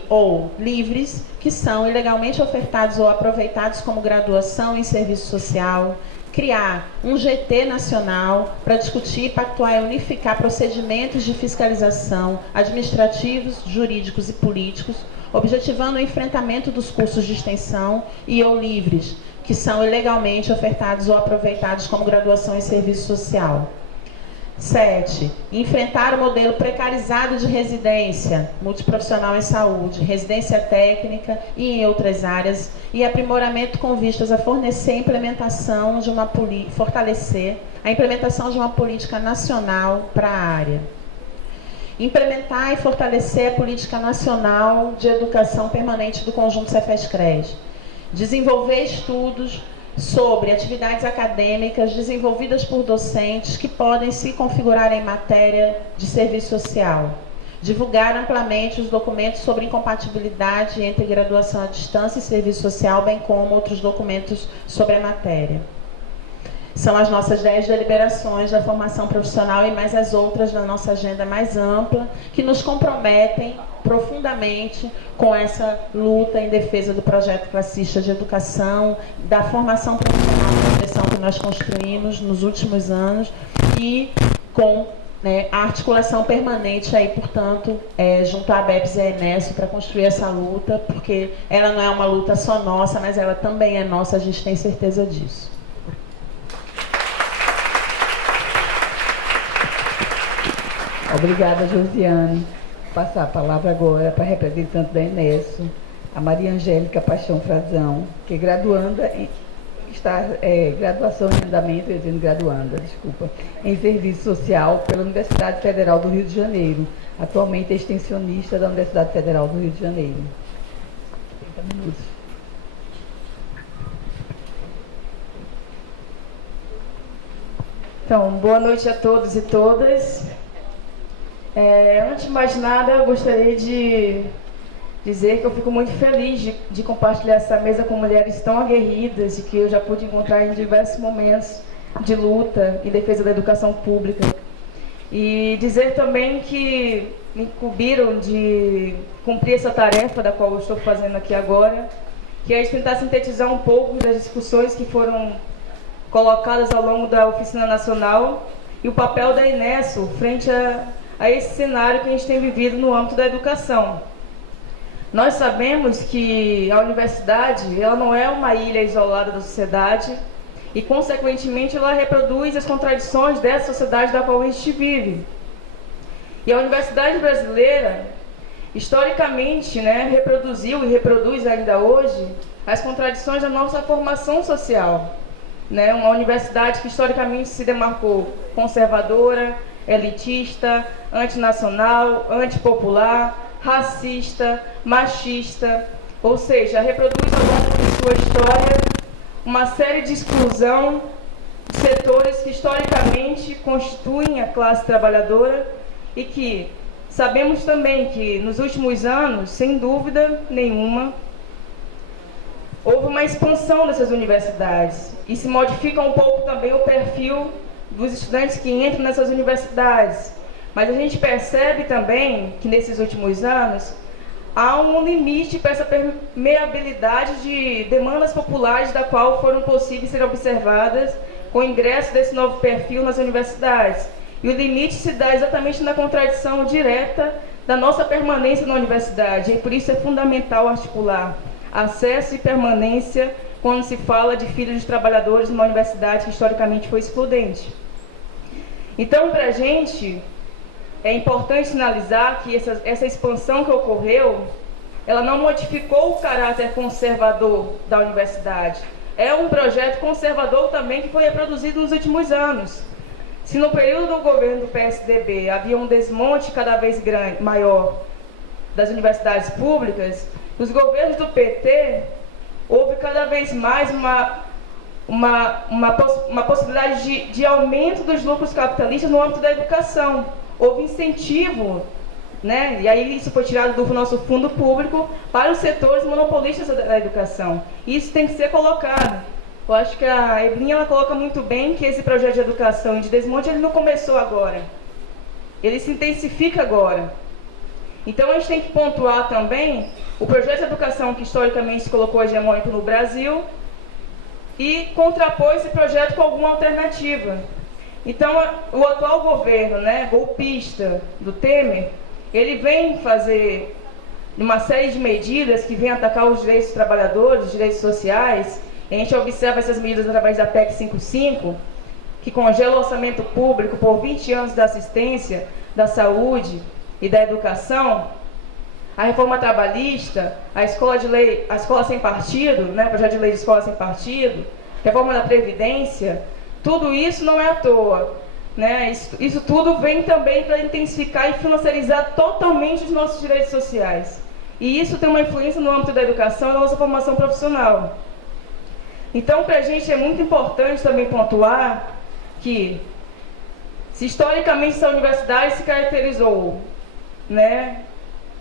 ou livres que são ilegalmente ofertados ou aproveitados como graduação em serviço social. Criar um GT nacional para discutir, pactuar e unificar procedimentos de fiscalização administrativos, jurídicos e políticos, objetivando o enfrentamento dos cursos de extensão ou livres, que são ilegalmente ofertados ou aproveitados como graduação em serviço social. 7. Enfrentar o modelo precarizado de residência multiprofissional em saúde, residência técnica e em outras áreas, e aprimoramento com vistas a fornecer a implementação de fortalecer a implementação de uma política nacional para a área. Implementar e fortalecer a política nacional de educação permanente do conjunto Cefes-CREs. Desenvolver estudos sobre atividades acadêmicas desenvolvidas por docentes que podem se configurar em matéria de serviço social. Divulgar amplamente os documentos sobre incompatibilidade entre graduação à distância e serviço social, bem como outros documentos sobre a matéria. São as nossas 10 deliberações da formação profissional e mais as outras da nossa agenda mais ampla, que nos comprometem profundamente com essa luta em defesa do projeto classista de educação, da formação profissional e profissão que nós construímos nos últimos anos e com a articulação permanente aí, portanto, junto à ABEPS e à ENESO para construir essa luta, porque ela não é uma luta só nossa, mas ela também é nossa, a gente tem certeza disso. Obrigada, Josiane. passar a palavra agora para a representante da Enesso, a Maria Angélica Paixão Frazão, que é graduanda graduação em andamento, em serviço social pela Universidade Federal do Rio de Janeiro. Atualmente é extensionista da Universidade Federal do Rio de Janeiro. 30 minutos. Então, boa noite a todos e todas. Antes de mais nada, eu gostaria de dizer que eu fico muito feliz de compartilhar essa mesa com mulheres tão aguerridas e que eu já pude encontrar em diversos momentos de luta em defesa da educação pública. E dizer também que me incumbiram de cumprir essa tarefa da qual eu estou fazendo aqui agora, que é de tentar sintetizar um pouco das discussões que foram colocadas ao longo da Oficina Nacional e o papel da Enesso frente a esse cenário que a gente tem vivido no âmbito da educação. Nós sabemos que a universidade ela não é uma ilha isolada da sociedade e, consequentemente, ela reproduz as contradições dessa sociedade da qual a gente vive. E a universidade brasileira, historicamente, reproduziu e reproduz ainda hoje as contradições da nossa formação social. Uma universidade que historicamente se demarcou conservadora, elitista, antinacional, antipopular, racista, machista, ou seja, reproduz ao longo de sua história uma série de exclusão de setores que historicamente constituem a classe trabalhadora e que sabemos também que nos últimos anos, sem dúvida nenhuma, houve uma expansão dessas universidades e se modifica um pouco também o perfil dos estudantes que entram nessas universidades. Mas a gente percebe também que nesses últimos anos há um limite para essa permeabilidade de demandas populares da qual foram possíveis ser observadas com o ingresso desse novo perfil nas universidades. E o limite se dá exatamente na contradição direta da nossa permanência na universidade. E por isso é fundamental articular acesso e permanência quando se fala de filhos de trabalhadores numa universidade que historicamente foi excludente. Então, para a gente, é importante sinalizar que essa expansão que ocorreu, ela não modificou o caráter conservador da universidade. É um projeto conservador também que foi reproduzido nos últimos anos. Se no período do governo do PSDB havia um desmonte cada vez maior das universidades públicas, nos governos do PT houve cada vez mais uma possibilidade de aumento dos lucros capitalistas no âmbito da educação. Houve incentivo, e aí isso foi tirado do nosso fundo público para os setores monopolistas da educação. Isso tem que ser colocado. Eu acho que a Eblinha ela coloca muito bem que esse projeto de educação e de desmonte ele não começou agora. Ele se intensifica agora. Então a gente tem que pontuar também o projeto de educação que historicamente se colocou hegemônico no Brasil e contrapor esse projeto com alguma alternativa. Então, o atual governo, golpista do Temer, ele vem fazer uma série de medidas que vem atacar os direitos dos trabalhadores, os direitos sociais. A gente observa essas medidas através da PEC 55, que congela o orçamento público por 20 anos da assistência, da saúde e da educação. A reforma trabalhista, a escola sem partido, projeto de lei de escola sem partido, reforma da Previdência. Tudo isso não é à toa, Isso tudo vem também para intensificar e financiarizar totalmente os nossos direitos sociais. E isso tem uma influência no âmbito da educação e da nossa formação profissional. Então, para a gente é muito importante também pontuar que, se historicamente essa universidade se caracterizou,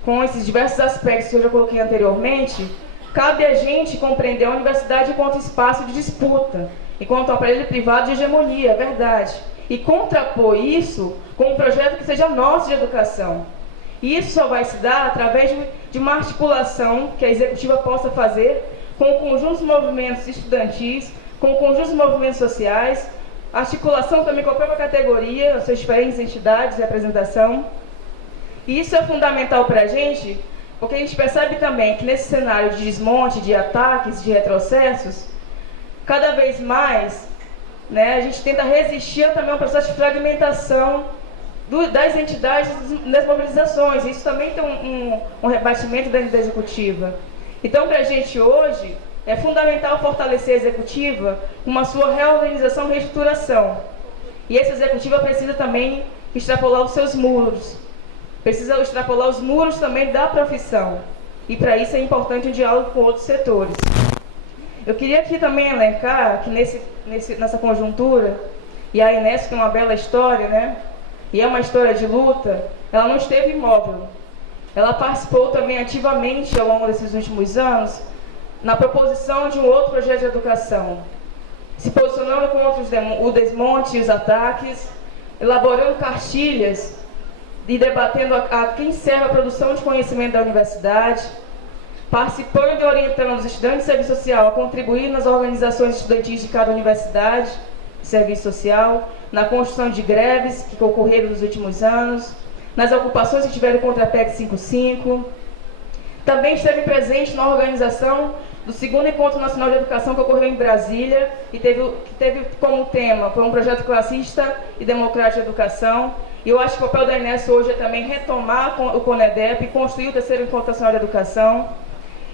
com esses diversos aspectos que eu já coloquei anteriormente, cabe a gente compreender a universidade enquanto espaço de disputa, enquanto aparelho privado de hegemonia, é verdade. E contrapor isso com um projeto que seja nosso de educação. E isso só vai se dar através de uma articulação que a executiva possa fazer com o conjunto de movimentos estudantis, com o conjunto de movimentos sociais, articulação também com a própria categoria, as suas diferentes entidades de representação. E isso é fundamental para a gente, porque a gente percebe também que nesse cenário de desmonte, de ataques, de retrocessos, cada vez mais, a gente tenta resistir também a um processo de fragmentação das entidades das mobilizações. Isso também tem um rebatimento dentro da executiva. Então, para a gente hoje, é fundamental fortalecer a executiva com uma sua reorganização e reestruturação. E essa executiva precisa também extrapolar os seus muros. Precisa extrapolar os muros também da profissão. E para isso é importante um diálogo com outros setores. Eu queria aqui também elencar que nessa conjuntura, e a Inés tem uma bela história, né? E é uma história de luta, ela não esteve imóvel. Ela participou também ativamente ao longo desses últimos anos na proposição de um outro projeto de educação, se posicionando contra o desmonte e os ataques, elaborando cartilhas e debatendo a quem serve a produção de conhecimento da universidade, participando e orientando os estudantes de serviço social a contribuir nas organizações estudantis de cada universidade de serviço social, na construção de greves que ocorreram nos últimos anos, nas ocupações que tiveram contra a PEC 55. Também esteve presente na organização do segundo Encontro Nacional de Educação que ocorreu em Brasília e que teve como tema um projeto classista e democrático de educação. E eu acho que o papel da Inés hoje é também retomar o CONEDEP e construir o terceiro Encontro Nacional de Educação.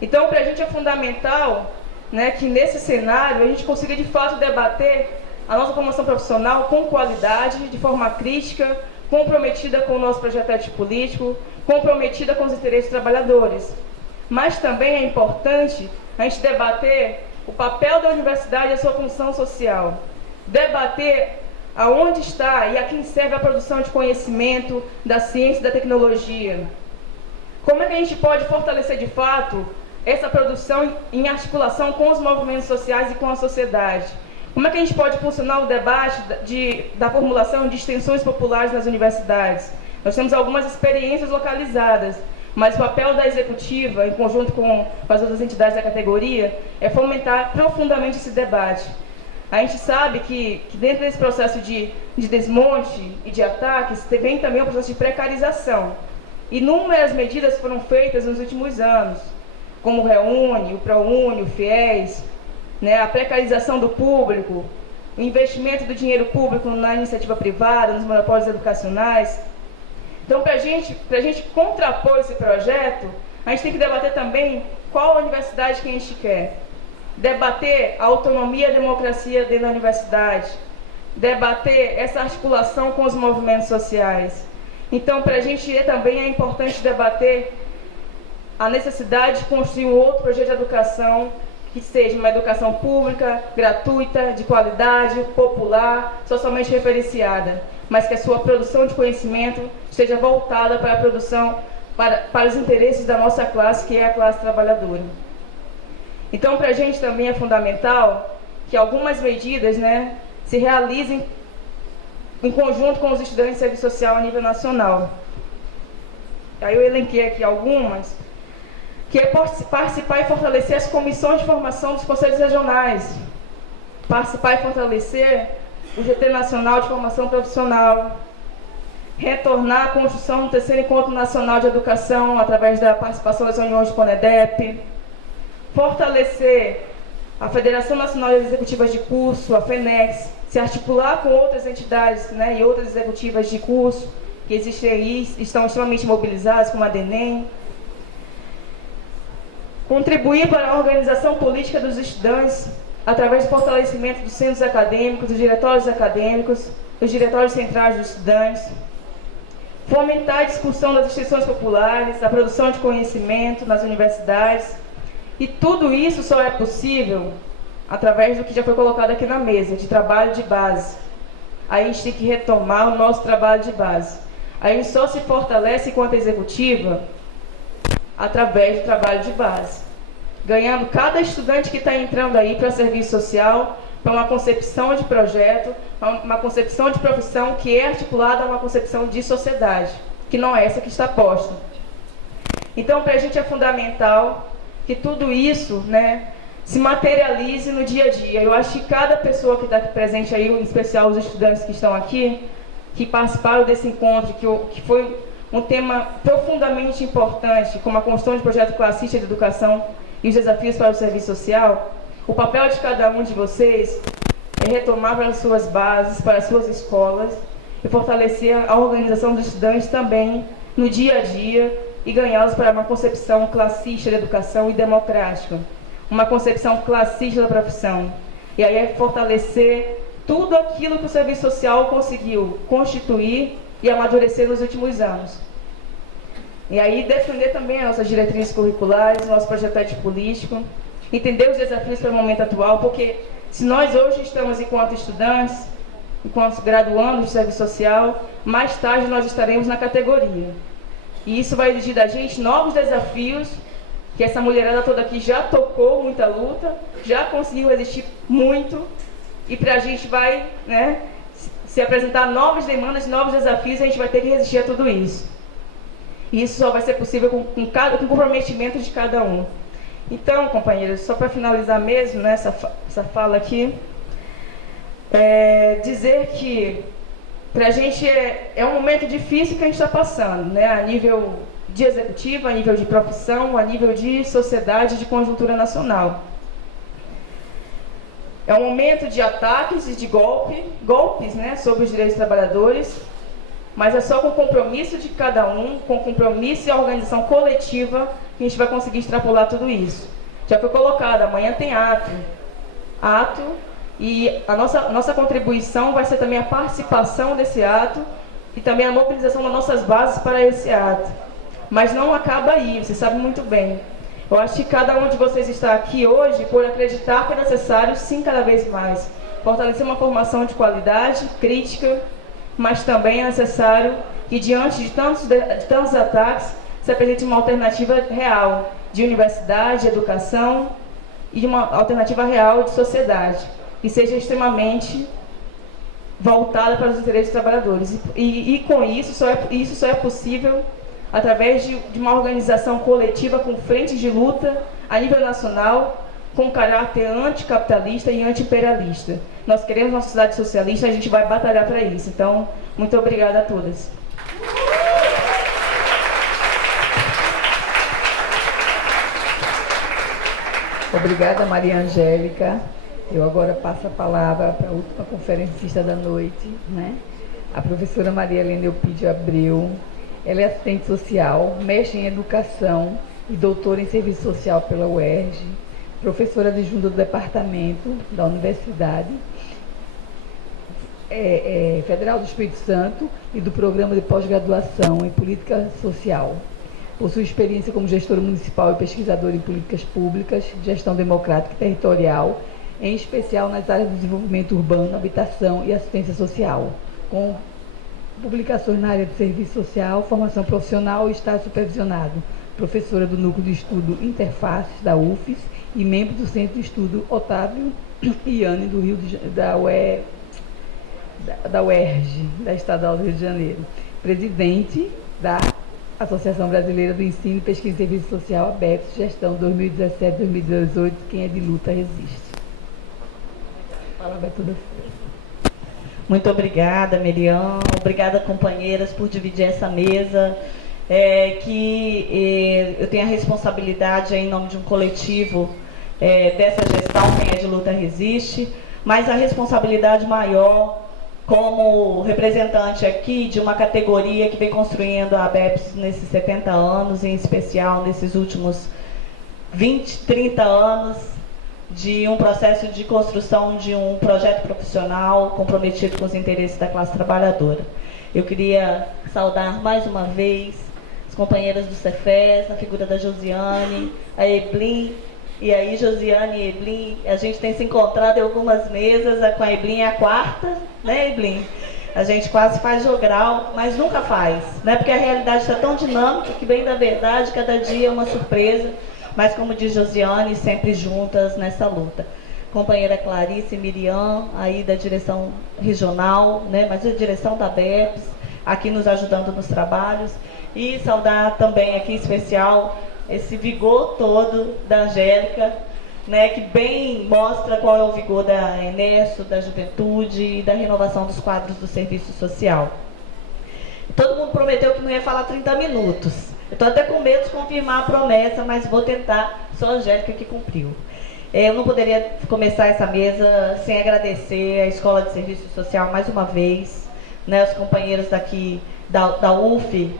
Então, para a gente é fundamental, né, que nesse cenário a gente consiga de fato debater a nossa formação profissional com qualidade, de forma crítica, comprometida com o nosso projeto ético político, comprometida com os interesses dos trabalhadores. Mas também é importante a gente debater o papel da universidade e a sua função social. Debater aonde está e a quem serve a produção de conhecimento, da ciência e da tecnologia. Como é que a gente pode fortalecer de fato essa produção em articulação com os movimentos sociais e com a sociedade? Como é que a gente pode funcionar o debate da formulação de extensões populares nas universidades? Nós temos algumas experiências localizadas, mas o papel da executiva, em conjunto com as outras entidades da categoria, é fomentar profundamente esse debate. A gente sabe que dentro desse processo de desmonte e de ataques, vem também o processo de precarização. Inúmeras medidas foram feitas nos últimos anos, como o REUNE, o ProUni, o FIES, né, a precarização do público, o investimento do dinheiro público na iniciativa privada, nos monopólios educacionais. Então, para a gente contrapor esse projeto, a gente tem que debater também qual a universidade que a gente quer. Debater a autonomia e a democracia dentro da universidade. Debater essa articulação com os movimentos sociais. Então, para a gente também é importante debater a necessidade de construir um outro projeto de educação que seja uma educação pública, gratuita, de qualidade, popular, socialmente referenciada, mas que a sua produção de conhecimento esteja voltada para a produção, para os interesses da nossa classe, que é a classe trabalhadora. Então, para a gente também é fundamental que algumas medidas, né, se realizem em conjunto com os estudantes de serviço social a nível nacional. Aí eu elenquei aqui algumas, que é participar e fortalecer as comissões de formação dos conselhos regionais, participar e fortalecer o GT Nacional de Formação Profissional, retornar a construção do terceiro Encontro Nacional de Educação através da participação das reuniões do CONEDEP, fortalecer a Federação Nacional de Executivas de Curso, a FENEX, se articular com outras entidades, né, e outras executivas de curso que existem aí, estão extremamente mobilizadas, como a DENEM, contribuir para a organização política dos estudantes através do fortalecimento dos centros acadêmicos, dos diretórios acadêmicos, dos diretórios centrais dos estudantes, fomentar a discussão das extensões populares, a produção de conhecimento nas universidades, e tudo isso só é possível através do que já foi colocado aqui na mesa, de trabalho de base. Aí a gente tem que retomar o nosso trabalho de base. A gente só se fortalece enquanto executiva através do trabalho de base, ganhando cada estudante que está entrando aí para serviço social, para uma concepção de projeto, uma concepção de profissão que é articulada a uma concepção de sociedade, que não é essa que está posta. Então, para a gente é fundamental que tudo isso, né, se materialize no dia a dia. Eu acho que cada pessoa que está aqui presente aí, em especial os estudantes que estão aqui, que participaram desse encontro, que foi um tema profundamente importante, como a construção de projeto classista de educação e os desafios para o serviço social, o papel de cada um de vocês é retomar para as suas bases, para as suas escolas e fortalecer a organização dos estudantes também no dia a dia e ganhá-los para uma concepção classista da educação e democrática, uma concepção classista da profissão. E aí é fortalecer tudo aquilo que o serviço social conseguiu constituir e amadurecer nos últimos anos. E aí defender também as nossas diretrizes curriculares, nosso projeto ético político, entender os desafios para o momento atual, porque se nós hoje estamos enquanto estudantes, enquanto graduandos de serviço social, mais tarde nós estaremos na categoria. E isso vai exigir da gente novos desafios, que essa mulherada toda aqui já tocou muita luta, já conseguiu resistir muito, e para a gente vai, né, se apresentar novas demandas, novos desafios, a gente vai ter que resistir a tudo isso. E isso só vai ser possível com o comprometimento de cada um. Então, companheiros, só para finalizar mesmo, né, essa fala aqui, dizer que para a gente é um momento difícil que a gente está passando, né, a nível de executivo, a nível de profissão, a nível de sociedade, de conjuntura nacional. É um momento de ataques e de golpes, né, sobre os direitos dos trabalhadores, mas é só com o compromisso de cada um, com o compromisso e a organização coletiva, que a gente vai conseguir extrapolar tudo isso. Já foi colocado, amanhã tem ato, e a nossa contribuição vai ser também a participação desse ato e também a mobilização das nossas bases para esse ato. Mas não acaba aí, vocês sabem muito bem. Eu acho que cada um de vocês está aqui hoje por acreditar que é necessário, sim, cada vez mais, fortalecer uma formação de qualidade, crítica, mas também é necessário que, diante de tantos ataques, se apresente uma alternativa real de universidade, de educação e de uma alternativa real de sociedade, que seja extremamente voltada para os interesses dos trabalhadores. E com isso só é possível através de uma organização coletiva com frentes de luta a nível nacional, com caráter anticapitalista e anti-imperialista. Nós queremos uma sociedade socialista, a gente vai batalhar para isso. Então, muito obrigada a todas. Obrigada, Maria Angélica. Eu agora passo a palavra para a última conferencista da noite, né? A professora Maria Helena Eupídio Abreu. Ela é assistente social, mestre em educação e doutora em serviço social pela UERJ, professora adjunta do departamento da Universidade Federal do Espírito Santo e do programa de pós-graduação em política social. Possui experiência como gestora municipal e pesquisadora em políticas públicas, gestão democrática e territorial, em especial nas áreas do desenvolvimento urbano, habitação e assistência social, com publicações na área de serviço social, formação profissional e estágio supervisionado. Professora do Núcleo de Estudo Interfaces da UFES e membro do Centro de Estudo Otávio Iane do da UERJ, da Estadual do Rio de Janeiro. Presidente da Associação Brasileira do Ensino, Pesquisa e Serviço Social, ABEPS, gestão 2017-2018, quem é de luta resiste. A palavra é toda sua. Muito obrigada, Miriam. Obrigada, companheiras, por dividir essa mesa. Eu tenho a responsabilidade, em nome de um coletivo, dessa gestão, quem é de luta resiste, mas a responsabilidade maior como representante aqui de uma categoria que vem construindo a ABEPS nesses 70 anos, em especial nesses últimos 20, 30 anos, de um processo de construção de um projeto profissional comprometido com os interesses da classe trabalhadora. Eu queria saudar mais uma vez as companheiras do Cefes, na figura da Josiane, a Eblin. E aí, Josiane e Eblin, a gente tem se encontrado em algumas mesas, com a Eblin é a quarta, né, Eblin? A gente quase faz jogral, mas nunca faz, né? Porque a realidade está tão dinâmica que, bem da verdade, cada dia é uma surpresa. Mas, como diz Josiane, sempre juntas nessa luta. Companheira Clarice e Miriam, aí da direção regional, né, mas a direção da ABEPS, aqui nos ajudando nos trabalhos. E saudar também aqui em especial esse vigor todo da Angélica, né, que bem mostra qual é o vigor da Enesso, da juventude e da renovação dos quadros do serviço social. Todo mundo prometeu que não ia falar 30 minutos. Eu estou até com medo de confirmar a promessa, mas vou tentar. Só a Angélica que cumpriu. Eu não poderia começar essa mesa sem agradecer à Escola de Serviço Social mais uma vez né, os companheiros daqui da UF,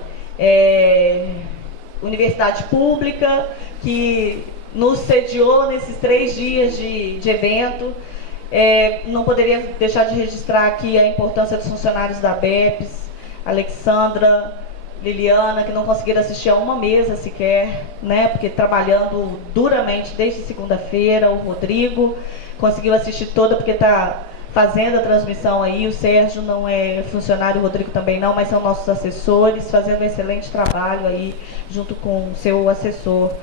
Universidade Pública, que nos sediou nesses 3 dias de evento. Não poderia deixar de registrar aqui a importância dos funcionários da ABEPS, Alexandra, Liliana, que não conseguiram assistir a uma mesa sequer, né, porque trabalhando duramente desde segunda-feira. O Rodrigo conseguiu assistir toda porque está fazendo a transmissão aí. O Sérgio não é funcionário, o Rodrigo também não, mas são nossos assessores, fazendo um excelente trabalho aí, junto com o seu assessor,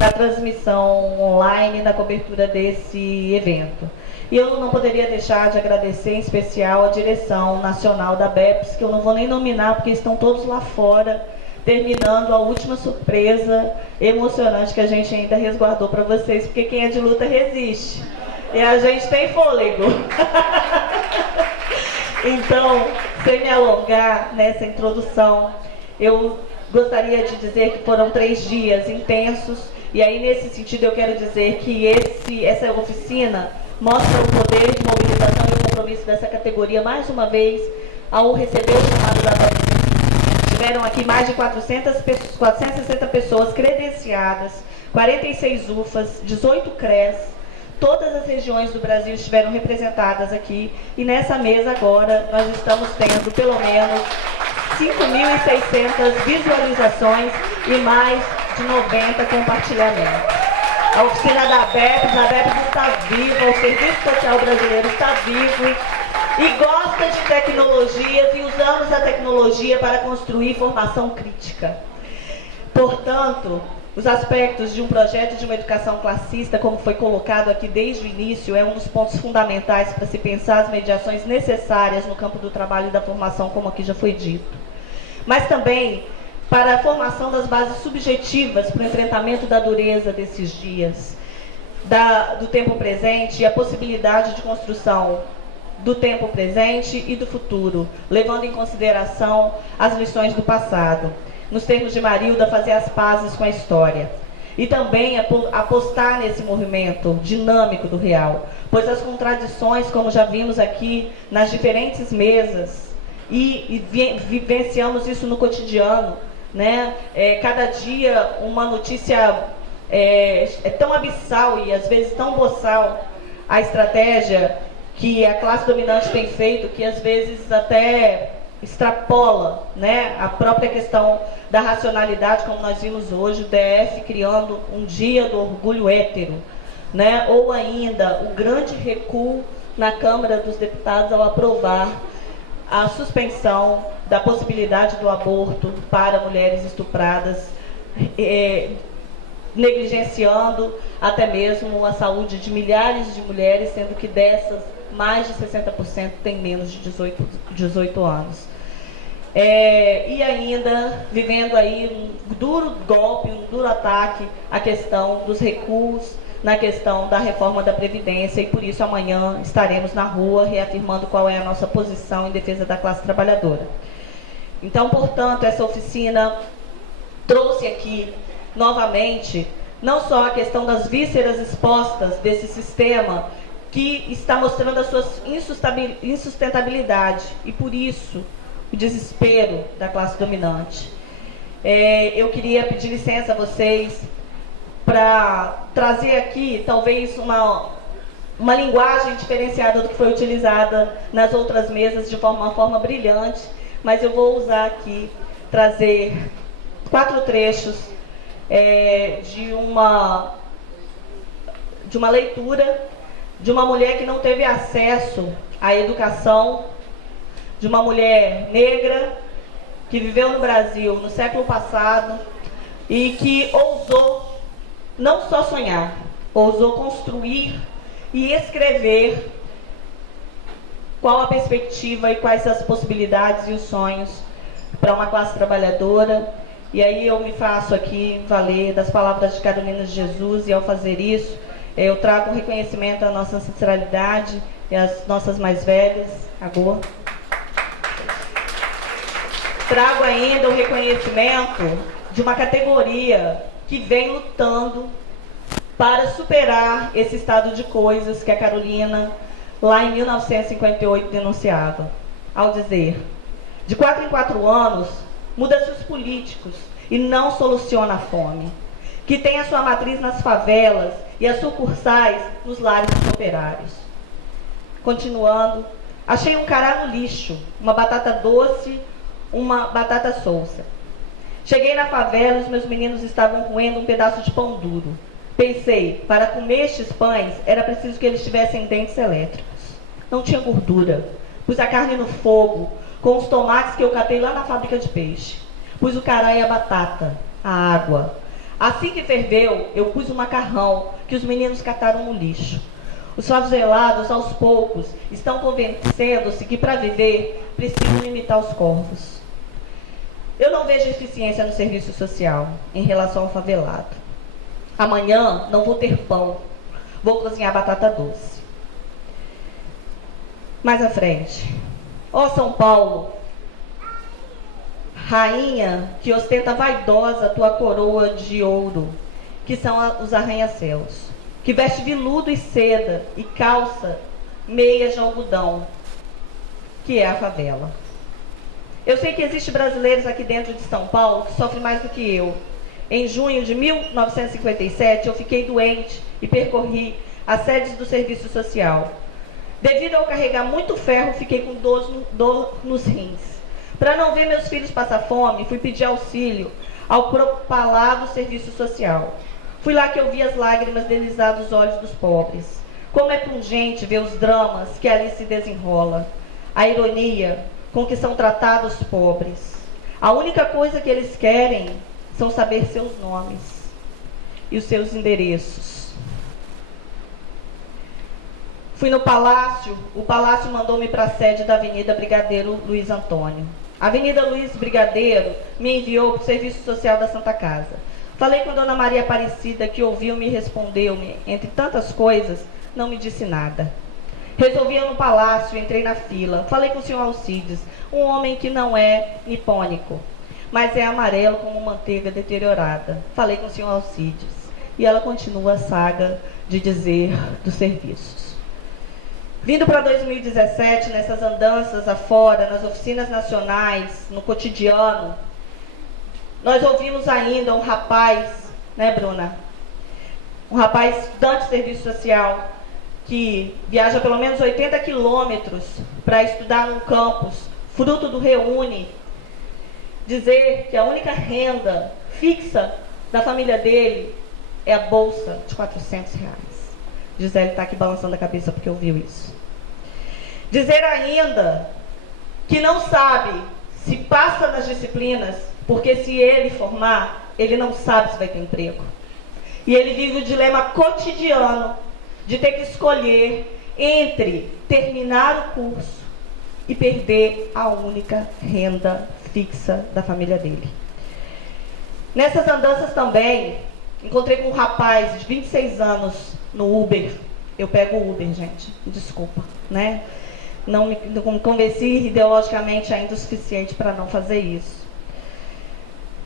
na transmissão online, na cobertura desse evento. E eu não poderia deixar de agradecer em especial a direção nacional da BEPS, que eu não vou nem nominar, porque estão todos lá fora, terminando a última surpresa emocionante que a gente ainda resguardou para vocês, porque quem é de luta resiste. E a gente tem fôlego. Então, sem me alongar nessa introdução, eu gostaria de dizer que foram 3 dias intensos, e aí nesse sentido eu quero dizer que essa oficina mostra o poder de mobilização e o compromisso dessa categoria, mais uma vez, ao receber o chamado da BEPS. Tiveram aqui mais de 460 pessoas credenciadas, 46 UFAs, 18 CREs, todas as regiões do Brasil estiveram representadas aqui, e nessa mesa agora nós estamos tendo pelo menos 5.600 visualizações e mais de 90 compartilhamentos. A oficina da ABEPS está viva, o Serviço Social Brasileiro está vivo e gosta de tecnologias, e usamos a tecnologia para construir formação crítica. Portanto, os aspectos de um projeto de uma educação classista, como foi colocado aqui desde o início, é um dos pontos fundamentais para se pensar as mediações necessárias no campo do trabalho e da formação, como aqui já foi dito. Mas também para a formação das bases subjetivas para o enfrentamento da dureza desses dias, do tempo presente, e a possibilidade de construção do tempo presente e do futuro, levando em consideração as lições do passado. Nos termos de Marilda, fazer as pazes com a história. E também apostar nesse movimento dinâmico do real, pois as contradições, como já vimos aqui nas diferentes mesas, e vivenciamos isso no cotidiano, né? Cada dia uma notícia é tão abissal e às vezes tão boçal a estratégia que a classe dominante tem feito, que às vezes até extrapola, né, a própria questão da racionalidade, como nós vimos hoje, o DF criando um dia do orgulho hétero, né, ou ainda o grande recuo na Câmara dos Deputados ao aprovar a suspensão da possibilidade do aborto para mulheres estupradas, negligenciando até mesmo a saúde de milhares de mulheres, sendo que dessas, mais de 60% têm menos de 18 anos. E ainda vivendo aí um duro golpe, um duro ataque à questão dos recuos na questão da reforma da Previdência, e por isso amanhã estaremos na rua reafirmando qual é a nossa posição em defesa da classe trabalhadora. Então, portanto, essa oficina trouxe aqui novamente não só a questão das vísceras expostas desse sistema que está mostrando a sua insustentabilidade, e por isso o desespero da classe dominante. Eu queria pedir licença a vocês para trazer aqui talvez uma linguagem diferenciada do que foi utilizada nas outras mesas de uma forma brilhante, mas eu vou usar aqui, trazer 4 trechos de uma leitura de uma mulher que não teve acesso à educação, de uma mulher negra que viveu no Brasil no século passado e que ousou não só sonhar, ousou construir e escrever qual a perspectiva e quais as possibilidades e os sonhos para uma classe trabalhadora. E aí eu me faço aqui valer das palavras de Carolina de Jesus, e ao fazer isso, eu trago um reconhecimento à nossa ancestralidade e às nossas mais velhas, agora. Trago ainda o reconhecimento de uma categoria que vem lutando para superar esse estado de coisas que a Carolina, lá em 1958, denunciava, ao dizer: De 4 em 4 anos, muda-se os políticos e não soluciona a fome, que tem a sua matriz nas favelas e as sucursais nos lares dos operários. Continuando, achei um cará no lixo, uma batata doce, uma batata solsa. Cheguei na favela e os meus meninos estavam roendo um pedaço de pão duro. Pensei, para comer estes pães, era preciso que eles tivessem dentes elétricos. Não tinha gordura. Pus a carne no fogo, com os tomates que eu catei lá na fábrica de peixe. Pus o cará e a batata, a água. Assim que ferveu, eu pus o macarrão, que os meninos cataram no lixo. Os favelados, aos poucos, estão convencendo-se que para viver, precisam imitar os corvos. Eu não vejo eficiência no serviço social, em relação ao favelado. Amanhã não vou ter pão, vou cozinhar batata doce. Mais à frente. Ó São Paulo, rainha que ostenta vaidosa tua coroa de ouro, que são os arranha-céus, que veste veludo e seda e calça meias de algodão, que é a favela. Eu sei que existem brasileiros aqui dentro de São Paulo que sofrem mais do que eu. Em junho de 1957, eu fiquei doente e percorri as sedes do serviço social. Devido ao carregar muito ferro, fiquei com dor nos rins. Para não ver meus filhos passar fome, fui pedir auxílio ao propalado serviço social. Fui lá que eu vi as lágrimas deslizar dos olhos dos pobres. Como é pungente ver os dramas que ali se desenrola. A ironia com que são tratados os pobres. A única coisa que eles querem são saber seus nomes e os seus endereços. Fui no palácio, o palácio mandou-me para a sede da Avenida Brigadeiro Luiz Antônio. A Avenida Luiz Brigadeiro me enviou para o Serviço Social da Santa Casa. Falei com a Dona Maria Aparecida, que ouviu-me e respondeu-me, entre tantas coisas, não me disse nada. Resolvi ir no palácio, entrei na fila. Falei com o senhor Alcides, um homem que não é nipônico, mas é amarelo como manteiga deteriorada. Falei com o senhor Alcides. E ela continua a saga de dizer dos serviços. Vindo para 2017, nessas andanças afora, nas oficinas nacionais, no cotidiano, nós ouvimos ainda um rapaz, né, Bruna? Um rapaz estudante de serviço social, que viaja pelo menos 80 quilômetros para estudar num campus, fruto do Reúne, dizer que a única renda fixa da família dele é a bolsa de R$400. Gisele está aqui balançando a cabeça porque ouviu isso. Dizer ainda que não sabe se passa nas disciplinas, porque se ele formar, ele não sabe se vai ter emprego. E ele vive o dilema cotidiano de ter que escolher entre terminar o curso e perder a única renda fixa da família dele. Nessas andanças também, encontrei com um rapaz de 26 anos no Uber. Eu pego o Uber, gente, desculpa, né? Não me convenci ideologicamente ainda o suficiente para não fazer isso.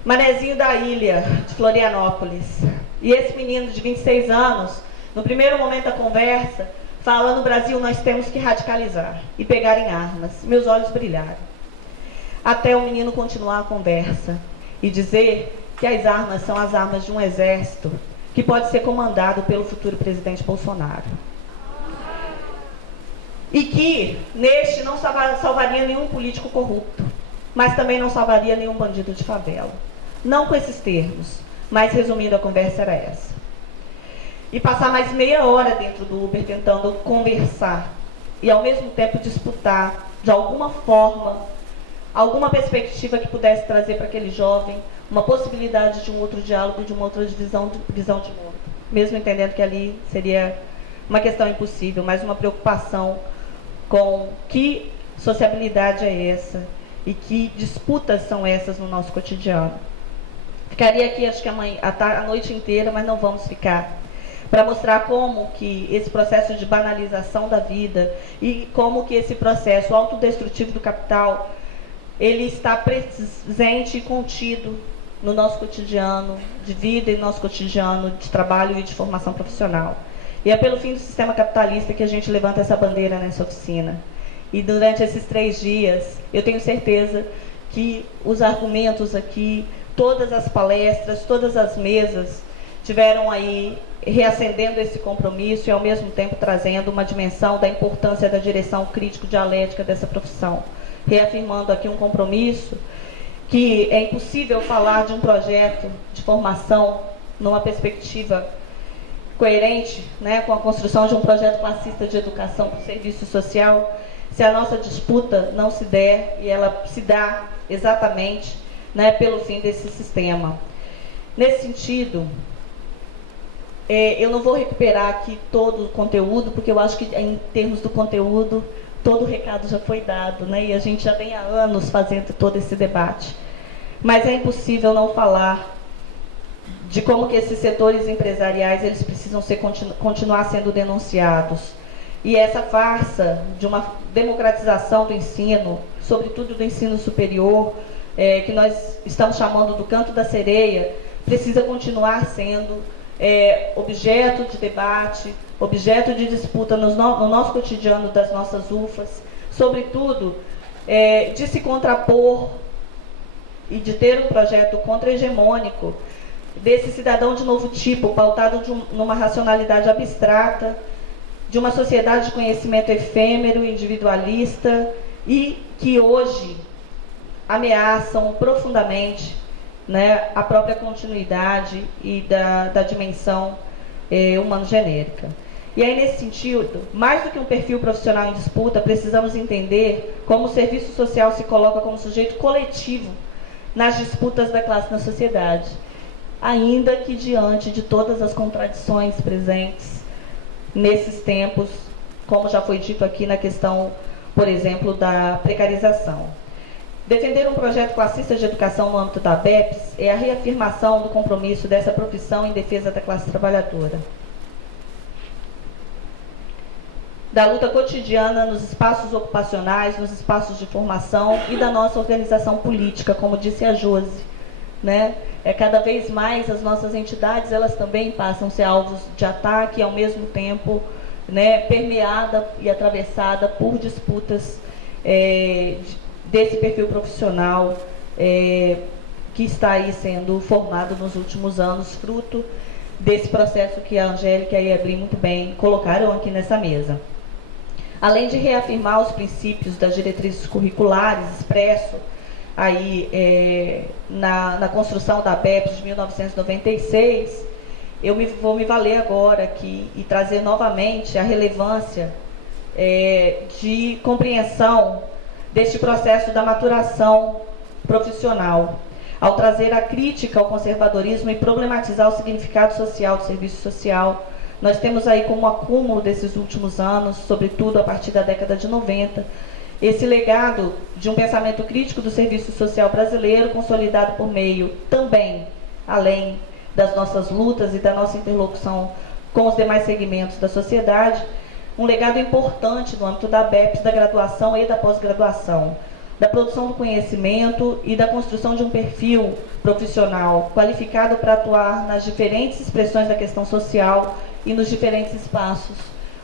Manezinho da Ilha, de Florianópolis. E esse menino de 26 anos, no primeiro momento da conversa, fala: no Brasil nós temos que radicalizar e pegar em armas. Meus olhos brilharam. Até o menino continuar a conversa e dizer que as armas são as armas de um exército que pode ser comandado pelo futuro presidente Bolsonaro. E que neste não salvaria nenhum político corrupto, mas também não salvaria nenhum bandido de favela. Não com esses termos, mas resumindo, a conversa era essa. E passar mais meia hora dentro do Uber tentando conversar e ao mesmo tempo disputar, de alguma forma, alguma perspectiva que pudesse trazer para aquele jovem uma possibilidade de um outro diálogo, de uma outra visão de mundo. Mesmo entendendo que ali seria uma questão impossível, mas uma preocupação com que sociabilidade é essa e que disputas são essas no nosso cotidiano. Ficaria aqui, acho que a noite inteira, mas não vamos ficar, para mostrar como que esse processo de banalização da vida e como que esse processo autodestrutivo do capital, ele está presente e contido no nosso cotidiano de vida e no nosso cotidiano de trabalho e de formação profissional. E é pelo fim do sistema capitalista que a gente levanta essa bandeira nessa oficina. E durante esses 3 dias, eu tenho certeza que os argumentos aqui, todas as palestras, todas as mesas, tiveram aí reacendendo esse compromisso e, ao mesmo tempo, trazendo uma dimensão da importância da direção crítico-dialética dessa profissão. Reafirmando aqui um compromisso que é impossível falar de um projeto de formação numa perspectiva coerente, né, com a construção de um projeto classista de educação para o serviço social, se a nossa disputa não se der, e ela se dá exatamente, né, pelo fim desse sistema. Nesse sentido, eu não vou recuperar aqui todo o conteúdo, porque eu acho que, em termos do conteúdo, todo o recado já foi dado, né, e a gente já vem há anos fazendo todo esse debate. Mas é impossível não falar de como que esses setores empresariais eles precisam continuar sendo denunciados. E essa farsa de uma democratização do ensino, sobretudo do ensino superior, que nós estamos chamando do canto da sereia, precisa continuar sendo objeto de debate, objeto de disputa no nosso cotidiano das nossas UFAs, sobretudo de se contrapor e de ter um projeto contra-hegemônico desse cidadão de novo tipo, pautado numa racionalidade abstrata, de uma sociedade de conhecimento efêmero, individualista, e que hoje ameaçam profundamente, né, a própria continuidade e da dimensão humano-genérica. E aí, nesse sentido, mais do que um perfil profissional em disputa, precisamos entender como o serviço social se coloca como sujeito coletivo nas disputas da classe na sociedade, ainda que diante de todas as contradições presentes nesses tempos, como já foi dito aqui na questão, por exemplo, da precarização. Defender um projeto classista de educação no âmbito da ABEPS é a reafirmação do compromisso dessa profissão em defesa da classe trabalhadora. Da luta cotidiana nos espaços ocupacionais, nos espaços de formação e da nossa organização política, como disse a Josi, né? Cada vez mais as nossas entidades, elas também passam a ser alvos de ataque e, ao mesmo tempo, né, permeada e atravessada por disputas desse perfil profissional que está aí sendo formado nos últimos anos, fruto desse processo que a Angélica e a Evelyn muito bem colocaram aqui nessa mesa. Além de reafirmar os princípios das diretrizes curriculares expresso aí na construção da ABEPS de 1996, vou me valer agora aqui e trazer novamente a relevância de compreensão deste processo da maturação profissional, ao trazer a crítica ao conservadorismo e problematizar o significado social do serviço social. Nós temos aí como acúmulo desses últimos anos, sobretudo a partir da década de 90, esse legado de um pensamento crítico do serviço social brasileiro, consolidado por meio também, além das nossas lutas e da nossa interlocução com os demais segmentos da sociedade, um legado importante no âmbito da ABEPS, da graduação e da pós-graduação, da produção do conhecimento e da construção de um perfil profissional qualificado para atuar nas diferentes expressões da questão social e nos diferentes espaços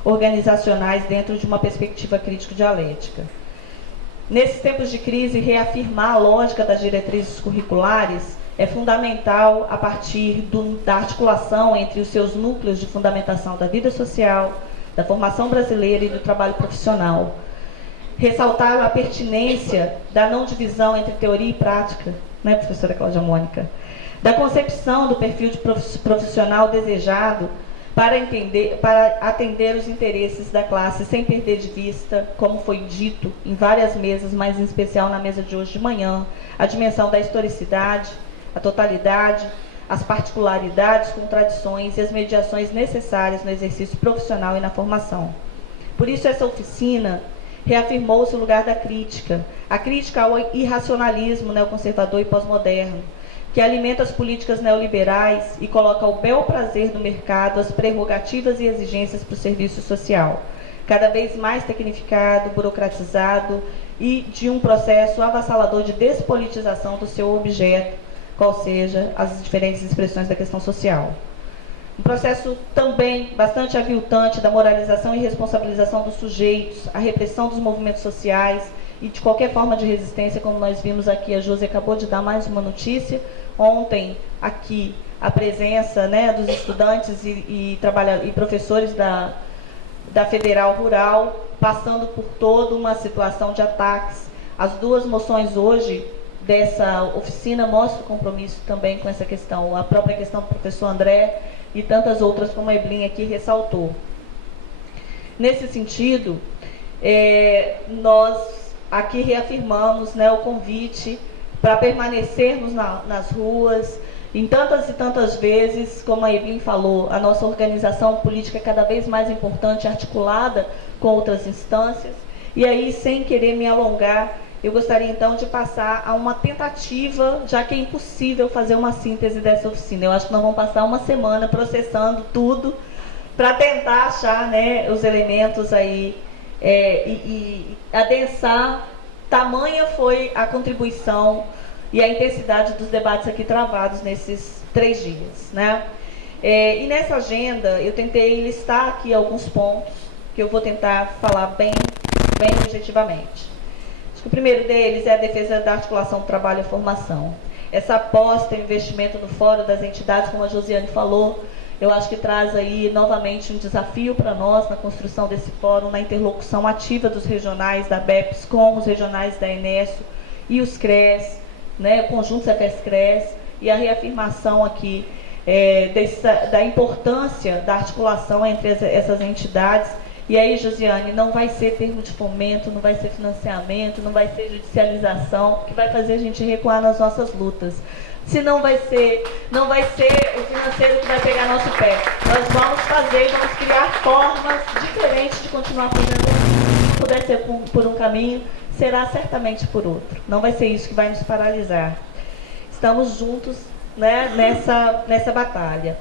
organizacionais dentro de uma perspectiva crítico-dialética. Nesses tempos de crise, reafirmar a lógica das diretrizes curriculares é fundamental a partir da articulação entre os seus núcleos de fundamentação da vida social, da formação brasileira e do trabalho profissional. Ressaltar a pertinência da não divisão entre teoria e prática, né, professora Cláudia Mônica? Da concepção do perfil de profissional desejado para atender os interesses da classe, sem perder de vista, como foi dito em várias mesas, mas em especial na mesa de hoje de manhã, a dimensão da historicidade, a totalidade, as particularidades, contradições e as mediações necessárias no exercício profissional e na formação. Por isso, essa oficina reafirmou-se o lugar da crítica, a crítica ao irracionalismo neoconservador e pós-moderno, que alimenta as políticas neoliberais e coloca ao bel prazer do mercado as prerrogativas e exigências para o serviço social, cada vez mais tecnificado, burocratizado e de um processo avassalador de despolitização do seu objeto, qual seja as diferentes expressões da questão social. Um processo também bastante aviltante da moralização e responsabilização dos sujeitos, a repressão dos movimentos sociais e de qualquer forma de resistência, como nós vimos aqui, a Josi acabou de dar mais uma notícia. Ontem, aqui, a presença, né, dos estudantes e professores da Federal Rural, passando por toda uma situação de ataques. As duas moções hoje dessa oficina mostram compromisso também com essa questão, a própria questão do professor André e tantas outras, como a Evelyn aqui ressaltou. Nesse sentido, nós aqui reafirmamos, né, o convite para permanecermos nas ruas. Em tantas e tantas vezes, como a Evelyn falou, a nossa organização política é cada vez mais importante, articulada com outras instâncias. E aí, sem querer me alongar, eu gostaria então de passar a uma tentativa, já que é impossível fazer uma síntese dessa oficina. Eu acho que nós vamos passar uma semana processando tudo para tentar achar, né, os elementos aí e adensar. Tamanha foi a contribuição e a intensidade dos debates aqui travados nesses 3 dias, né? E nessa agenda eu tentei listar aqui alguns pontos que eu vou tentar falar bem objetivamente. Acho que o primeiro deles é a defesa da articulação do trabalho e formação. Essa aposta e investimento no Fórum das Entidades, como a Josiane falou, eu acho que traz aí novamente um desafio para nós na construção desse fórum, na interlocução ativa dos regionais da BEPS com os regionais da Enesso e os CRES, né, o conjunto CEFES-CRES, e a reafirmação aqui da importância da articulação entre essas entidades. E aí, Josiane, não vai ser termo de fomento, não vai ser financiamento, não vai ser judicialização, que vai fazer a gente recuar nas nossas lutas. Se não vai ser o financeiro que vai pegar nosso pé. Nós vamos criar formas diferentes de continuar fazendo. Se puder ser por um caminho, será certamente por outro. Não vai ser isso que vai nos paralisar. Estamos juntos, né, nessa batalha.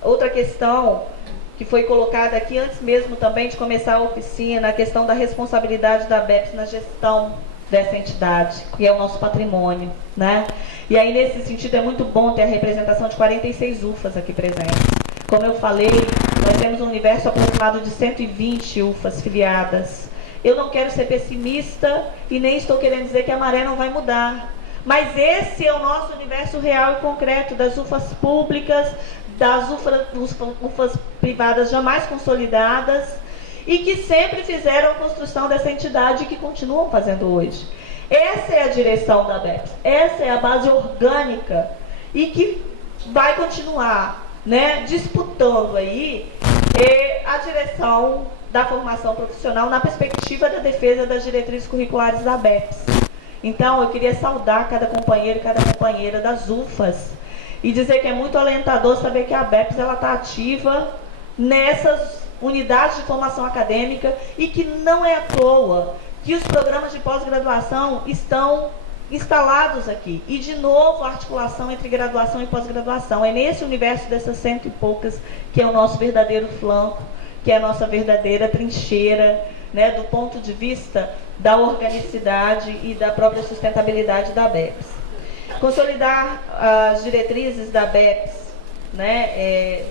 Outra questão que foi colocada aqui antes mesmo também de começar a oficina, a questão da responsabilidade da BEPS na gestão dessa entidade, que é o nosso patrimônio, né? E aí, nesse sentido, é muito bom ter a representação de 46 UFAs aqui presentes. Como eu falei, nós temos um universo aproximado de 120 UFAs filiadas. Eu não quero ser pessimista e nem estou querendo dizer que a maré não vai mudar. Mas esse é o nosso universo real e concreto, das UFAs públicas, das UFAs privadas jamais consolidadas e que sempre fizeram a construção dessa entidade e que continuam fazendo hoje. Essa é a direção da BEPS, essa é a base orgânica e que vai continuar, né, disputando aí a direção da formação profissional na perspectiva da defesa das diretrizes curriculares da BEPS. Então, eu queria saudar cada companheiro e cada companheira das UFAs e dizer que é muito alentador saber que a BEPS está ativa nessas unidades de formação acadêmica e que não é à toa que os programas de pós-graduação estão instalados aqui. E, de novo, a articulação entre graduação e pós-graduação. É nesse universo dessas 100 e poucas que é o nosso verdadeiro flanco, que é a nossa verdadeira trincheira, né, do ponto de vista da organicidade e da própria sustentabilidade da BEPS. Consolidar as diretrizes da BEPS, né,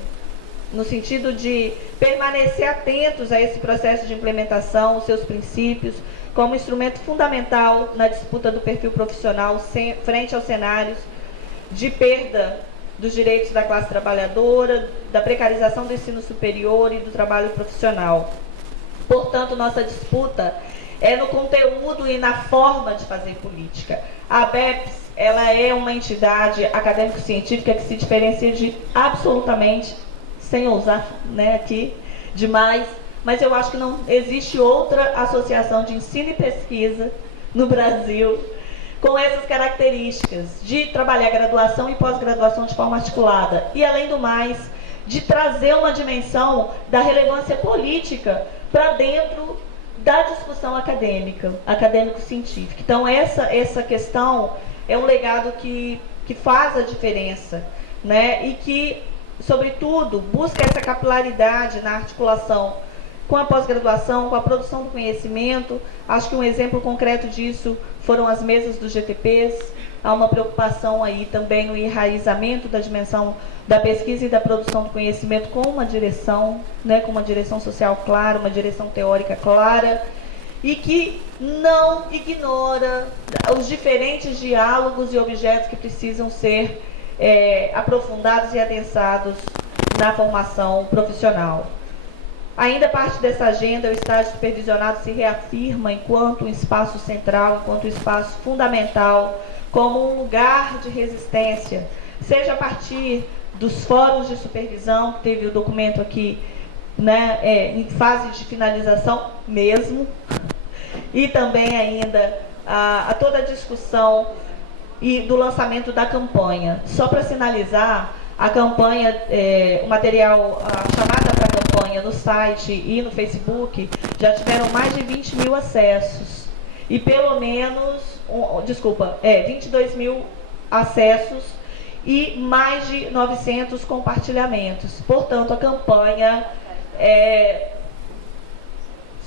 no sentido de permanecer atentos a esse processo de implementação, os seus princípios, como instrumento fundamental na disputa do perfil profissional frente aos cenários de perda dos direitos da classe trabalhadora, da precarização do ensino superior e do trabalho profissional. Portanto, nossa disputa é no conteúdo e na forma de fazer política. A BEPS, ela é uma entidade acadêmico-científica que se diferencia de absolutamente, sem ousar, né, aqui, demais, mas eu acho que não existe outra associação de ensino e pesquisa no Brasil com essas características de trabalhar graduação e pós-graduação de forma articulada e, além do mais, de trazer uma dimensão da relevância política para dentro da discussão acadêmica, acadêmico-científica. Então, essa questão é um legado que faz a diferença, né? E que, sobretudo, busca essa capilaridade na articulação com a pós-graduação, com a produção do conhecimento. Acho que um exemplo concreto disso foram as mesas dos GTPs, há uma preocupação aí também no enraizamento da dimensão da pesquisa e da produção do conhecimento com uma direção, né, com uma direção social clara, uma direção teórica clara, e que não ignora os diferentes diálogos e objetos que precisam ser aprofundados e adensados na formação profissional. Ainda parte dessa agenda, o estágio supervisionado se reafirma enquanto um espaço central, enquanto um espaço fundamental, como um lugar de resistência, seja a partir dos fóruns de supervisão, que teve o documento aqui, né, em fase de finalização mesmo, e também ainda a toda a discussão e do lançamento da campanha. Só para sinalizar, a campanha, o material, a chamada para a campanha no site e no Facebook já tiveram mais de 20 mil acessos e pelo menos, 22 mil acessos e mais de 900 compartilhamentos. Portanto, a campanha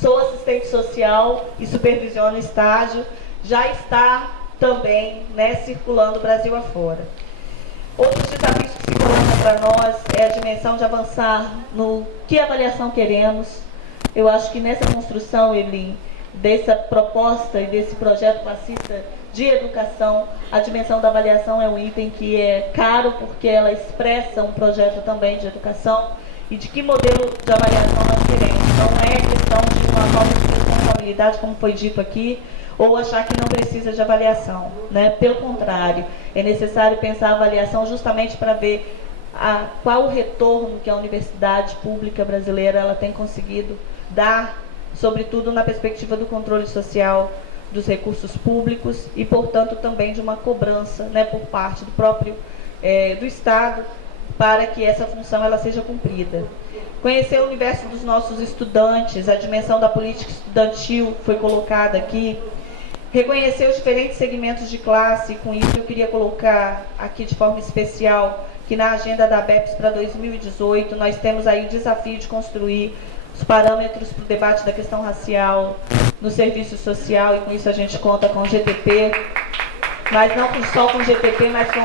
Sou Assistente Social e Supervisiono Estágio já está também, né, circulando Brasil afora. Outros desafios que se colocam para nós é a dimensão de avançar no que avaliação queremos. Eu acho que nessa construção, Evelyn, dessa proposta e desse projeto classista de educação, a dimensão da avaliação é um item que é caro porque ela expressa um projeto também de educação e de que modelo de avaliação nós queremos. Não é questão de uma falta de responsabilidade, como foi dito aqui, ou achar que não precisa de avaliação, né? Pelo contrário, é necessário pensar a avaliação justamente para ver qual o retorno que a universidade pública brasileira ela tem conseguido dar, sobretudo na perspectiva do controle social dos recursos públicos e, portanto, também de uma cobrança, né, por parte do próprio do Estado para que essa função ela seja cumprida. Conhecer o universo dos nossos estudantes, a dimensão da política estudantil foi colocada aqui. Reconhecer os diferentes segmentos de classe, com isso eu queria colocar aqui de forma especial que na agenda da ABEPS para 2018 nós temos aí o desafio de construir os parâmetros para o debate da questão racial no serviço social e com isso a gente conta com o GTP, mas não só com o GTP, mas com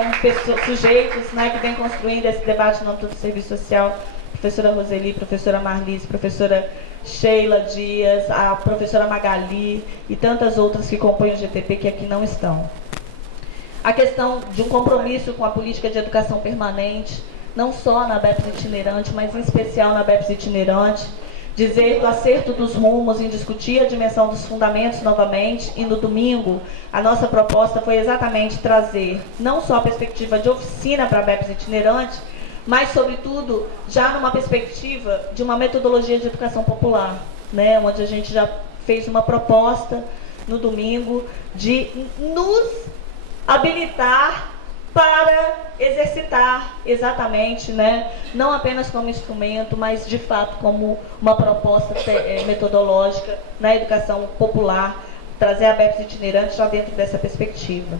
sujeitos, né, que vêm construindo esse debate no âmbito do serviço social, professora Roseli, professora Marlise, professora Sheila Dias, a professora Magali e tantas outras que compõem o GTP que aqui não estão. A questão de um compromisso com a política de educação permanente, não só na ABEPS itinerante, mas em especial na ABEPS itinerante, dizer do acerto dos rumos em discutir a dimensão dos fundamentos novamente, e no domingo a nossa proposta foi exatamente trazer não só a perspectiva de oficina para a ABEPS itinerante, mas, sobretudo, já numa perspectiva de uma metodologia de educação popular, né, onde a gente já fez uma proposta no domingo de nos habilitar para exercitar exatamente, né, não apenas como instrumento, mas de fato como uma proposta metodológica na educação popular, trazer a ABEPS itinerante já dentro dessa perspectiva.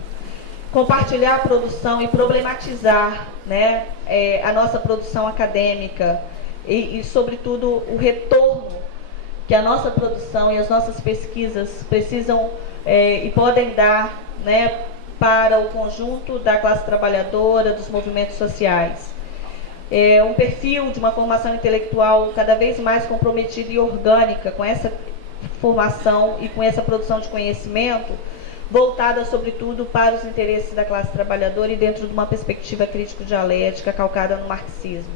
Compartilhar a produção e problematizar, né, a nossa produção acadêmica e, sobretudo, o retorno que a nossa produção e as nossas pesquisas precisam e podem dar, né, para o conjunto da classe trabalhadora, dos movimentos sociais. Um perfil de uma formação intelectual cada vez mais comprometida e orgânica com essa formação e com essa produção de conhecimento, voltada, sobretudo, para os interesses da classe trabalhadora e dentro de uma perspectiva crítico-dialética calcada no marxismo.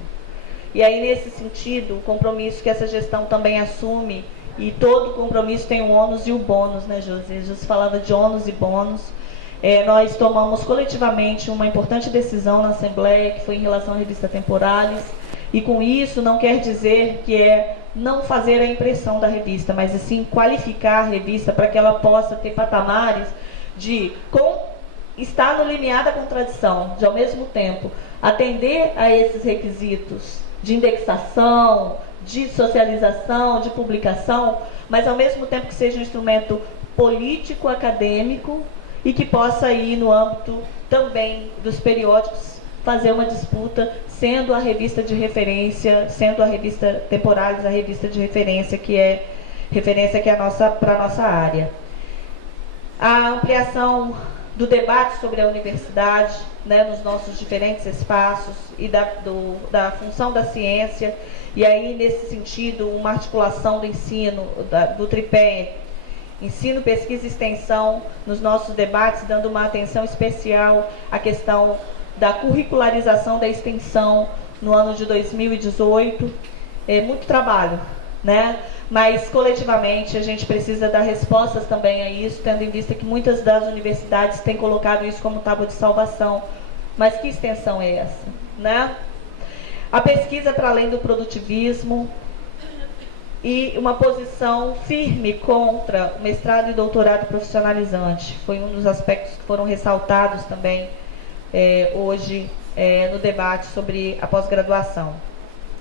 E aí, nesse sentido, o compromisso que essa gestão também assume, e todo compromisso tem o ônus e o bônus, né, José? Jesus falava de ônus e bônus. Nós tomamos coletivamente uma importante decisão na Assembleia, que foi em relação à revista Temporales, e com isso não quer dizer que não fazer a impressão da revista, mas sim qualificar a revista para que ela possa ter patamares de estar no limiar da contradição, de ao mesmo tempo atender a esses requisitos de indexação, de socialização, de publicação, mas ao mesmo tempo que seja um instrumento político, acadêmico e que possa ir no âmbito também dos periódicos fazer uma disputa, sendo a revista de referência, sendo a revista Temporales a revista de referência que é para a nossa área. A ampliação do debate sobre a universidade, né, nos nossos diferentes espaços e da função da ciência. E aí, nesse sentido, uma articulação do ensino, do tripé, ensino, pesquisa e extensão nos nossos debates, dando uma atenção especial à questão da curricularização da extensão no ano de 2018. É muito trabalho, né? Mas coletivamente a gente precisa dar respostas também a isso, tendo em vista que muitas das universidades têm colocado isso como tábua de salvação. Mas que extensão é essa, né? A pesquisa para além do produtivismo e uma posição firme contra o mestrado e doutorado profissionalizante. Foi um dos aspectos que foram ressaltados também hoje no debate sobre a pós-graduação.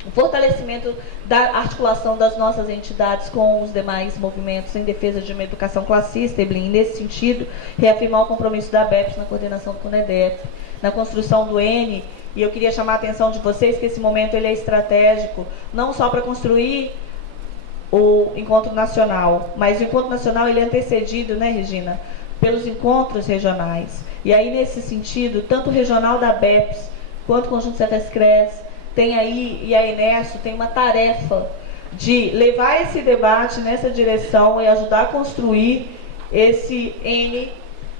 O fortalecimento da articulação das nossas entidades com os demais movimentos em defesa de uma educação classista, Evelyn. Nesse sentido, reafirmar o compromisso da ABEPS na coordenação do CONEDEP, na construção do N, e eu queria chamar a atenção de vocês que esse momento ele é estratégico, não só para construir o Encontro Nacional, mas o Encontro Nacional ele é antecedido, né, Regina, pelos encontros regionais. E aí, nesse sentido, tanto o regional da ABEPS, quanto o Conjunto Cefes-Cres, tem aí, e a Enerso tem uma tarefa de levar esse debate nessa direção e ajudar a construir esse N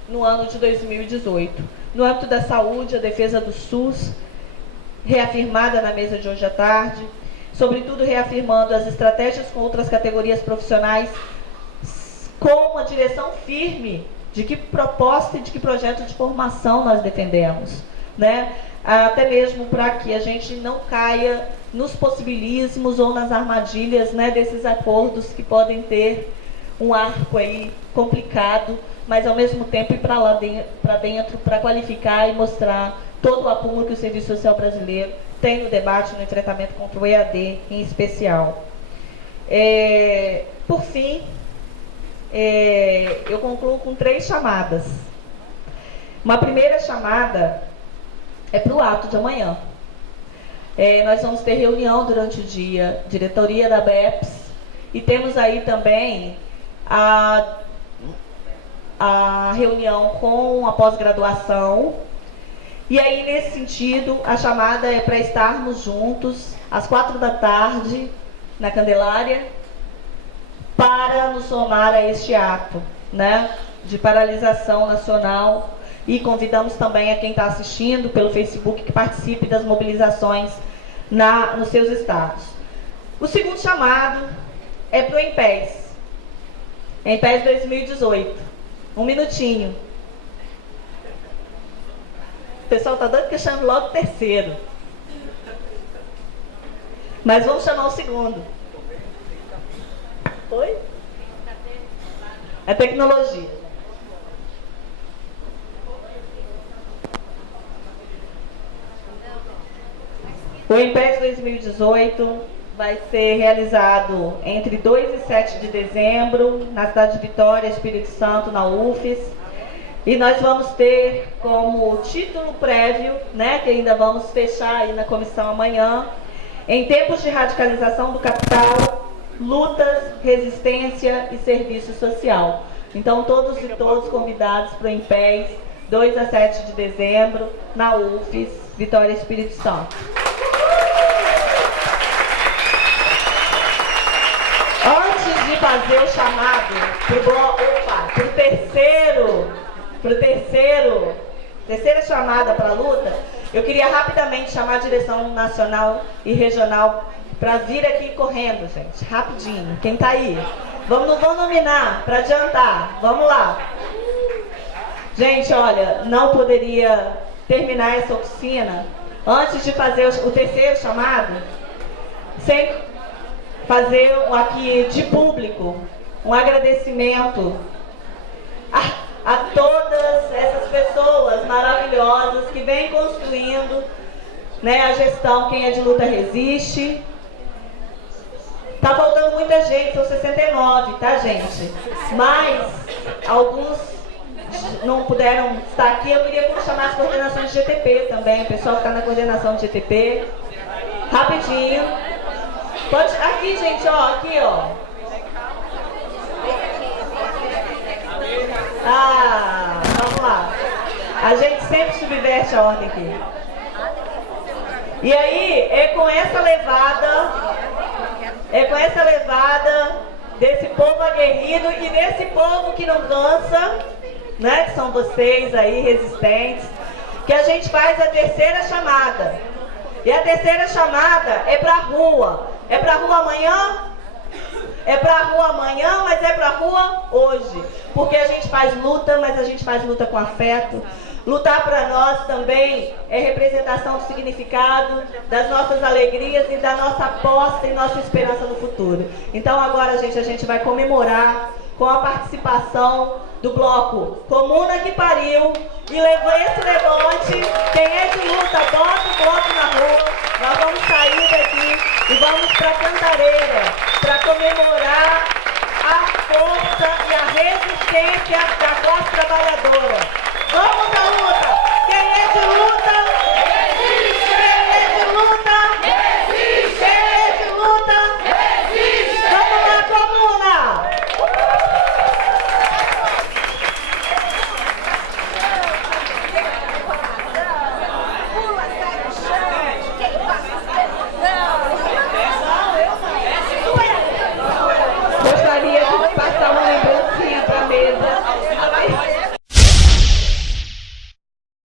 no ano de 2018. No âmbito da saúde, a defesa do SUS, reafirmada na mesa de hoje à tarde, sobretudo reafirmando as estratégias com outras categorias profissionais, com uma direção firme de que proposta e de que projeto de formação nós defendemos, né? Até mesmo para que a gente não caia nos possibilismos ou nas armadilhas, né, desses acordos que podem ter um arco aí complicado, mas ao mesmo tempo ir para lá para dentro, para qualificar e mostrar todo o acúmulo que o Serviço Social Brasileiro tem no debate, no enfrentamento contra o EAD em especial. Por fim, eu concluo com 3 chamadas. Uma primeira chamada é para o ato de amanhã. Nós vamos ter reunião durante o dia, diretoria da ABEPS, e temos aí também a reunião com a pós-graduação. E aí, nesse sentido, a chamada é para estarmos juntos às 4 da tarde, na Candelária, para nos somar a este ato, né, de paralisação nacional. E convidamos também a quem está assistindo pelo Facebook que participe das mobilizações nos seus estados. O segundo chamado é para o EMPES. EMPES 2018. Um minutinho. O pessoal está doido que eu chamo logo o terceiro. Mas vamos chamar o segundo. Oi? É tecnologia. O EMPES 2018 vai ser realizado entre 2 e 7 de dezembro, na cidade de Vitória, Espírito Santo, na UFES. E nós vamos ter como título prévio, né, que ainda vamos fechar aí na comissão amanhã, em tempos de radicalização do capital, lutas, resistência e serviço social. Então, todos e todos convidados para o EMPES, 2 a 7 de dezembro, na UFES, Vitória, Espírito Santo. Antes de fazer o chamado para terceira chamada para a luta, eu queria rapidamente chamar a direção nacional e regional para vir aqui correndo, gente, rapidinho. Quem está aí? Não vamos nominar, para adiantar. Vamos lá. Gente, olha, não poderia terminar essa oficina antes de fazer o terceiro chamado sem fazer aqui de público um agradecimento a todas essas pessoas maravilhosas que vêm construindo, né, a gestão Quem é de Luta Resiste. Tá faltando muita gente, são 69, tá, gente? Mas alguns não puderam estar aqui. Eu queria chamar as coordenações de GTP também, o pessoal que está na coordenação de GTP. Rapidinho. Pode, aqui, gente, ó, aqui, ó. Vamos lá. fecha a ordem aqui. E aí, é com essa levada desse povo aguerrido e desse povo que não cansa, né, que são vocês aí, resistentes, que a gente faz a terceira chamada. E a terceira chamada é pra rua. É pra rua amanhã? É pra rua amanhã, mas é pra rua hoje. Porque a gente faz luta, mas a gente faz luta com afeto. Lutar para nós também é representação do significado, das nossas alegrias e da nossa aposta e nossa esperança no futuro. Então agora, gente, a gente vai comemorar com a participação do bloco Comuna que Pariu e levou esse levante. Quem é de luta, bota o bloco na rua. Nós vamos sair daqui e vamos para Cantareira para comemorar a força e a resistência da classe trabalhadora. Vamos à luta! Quem é de luta,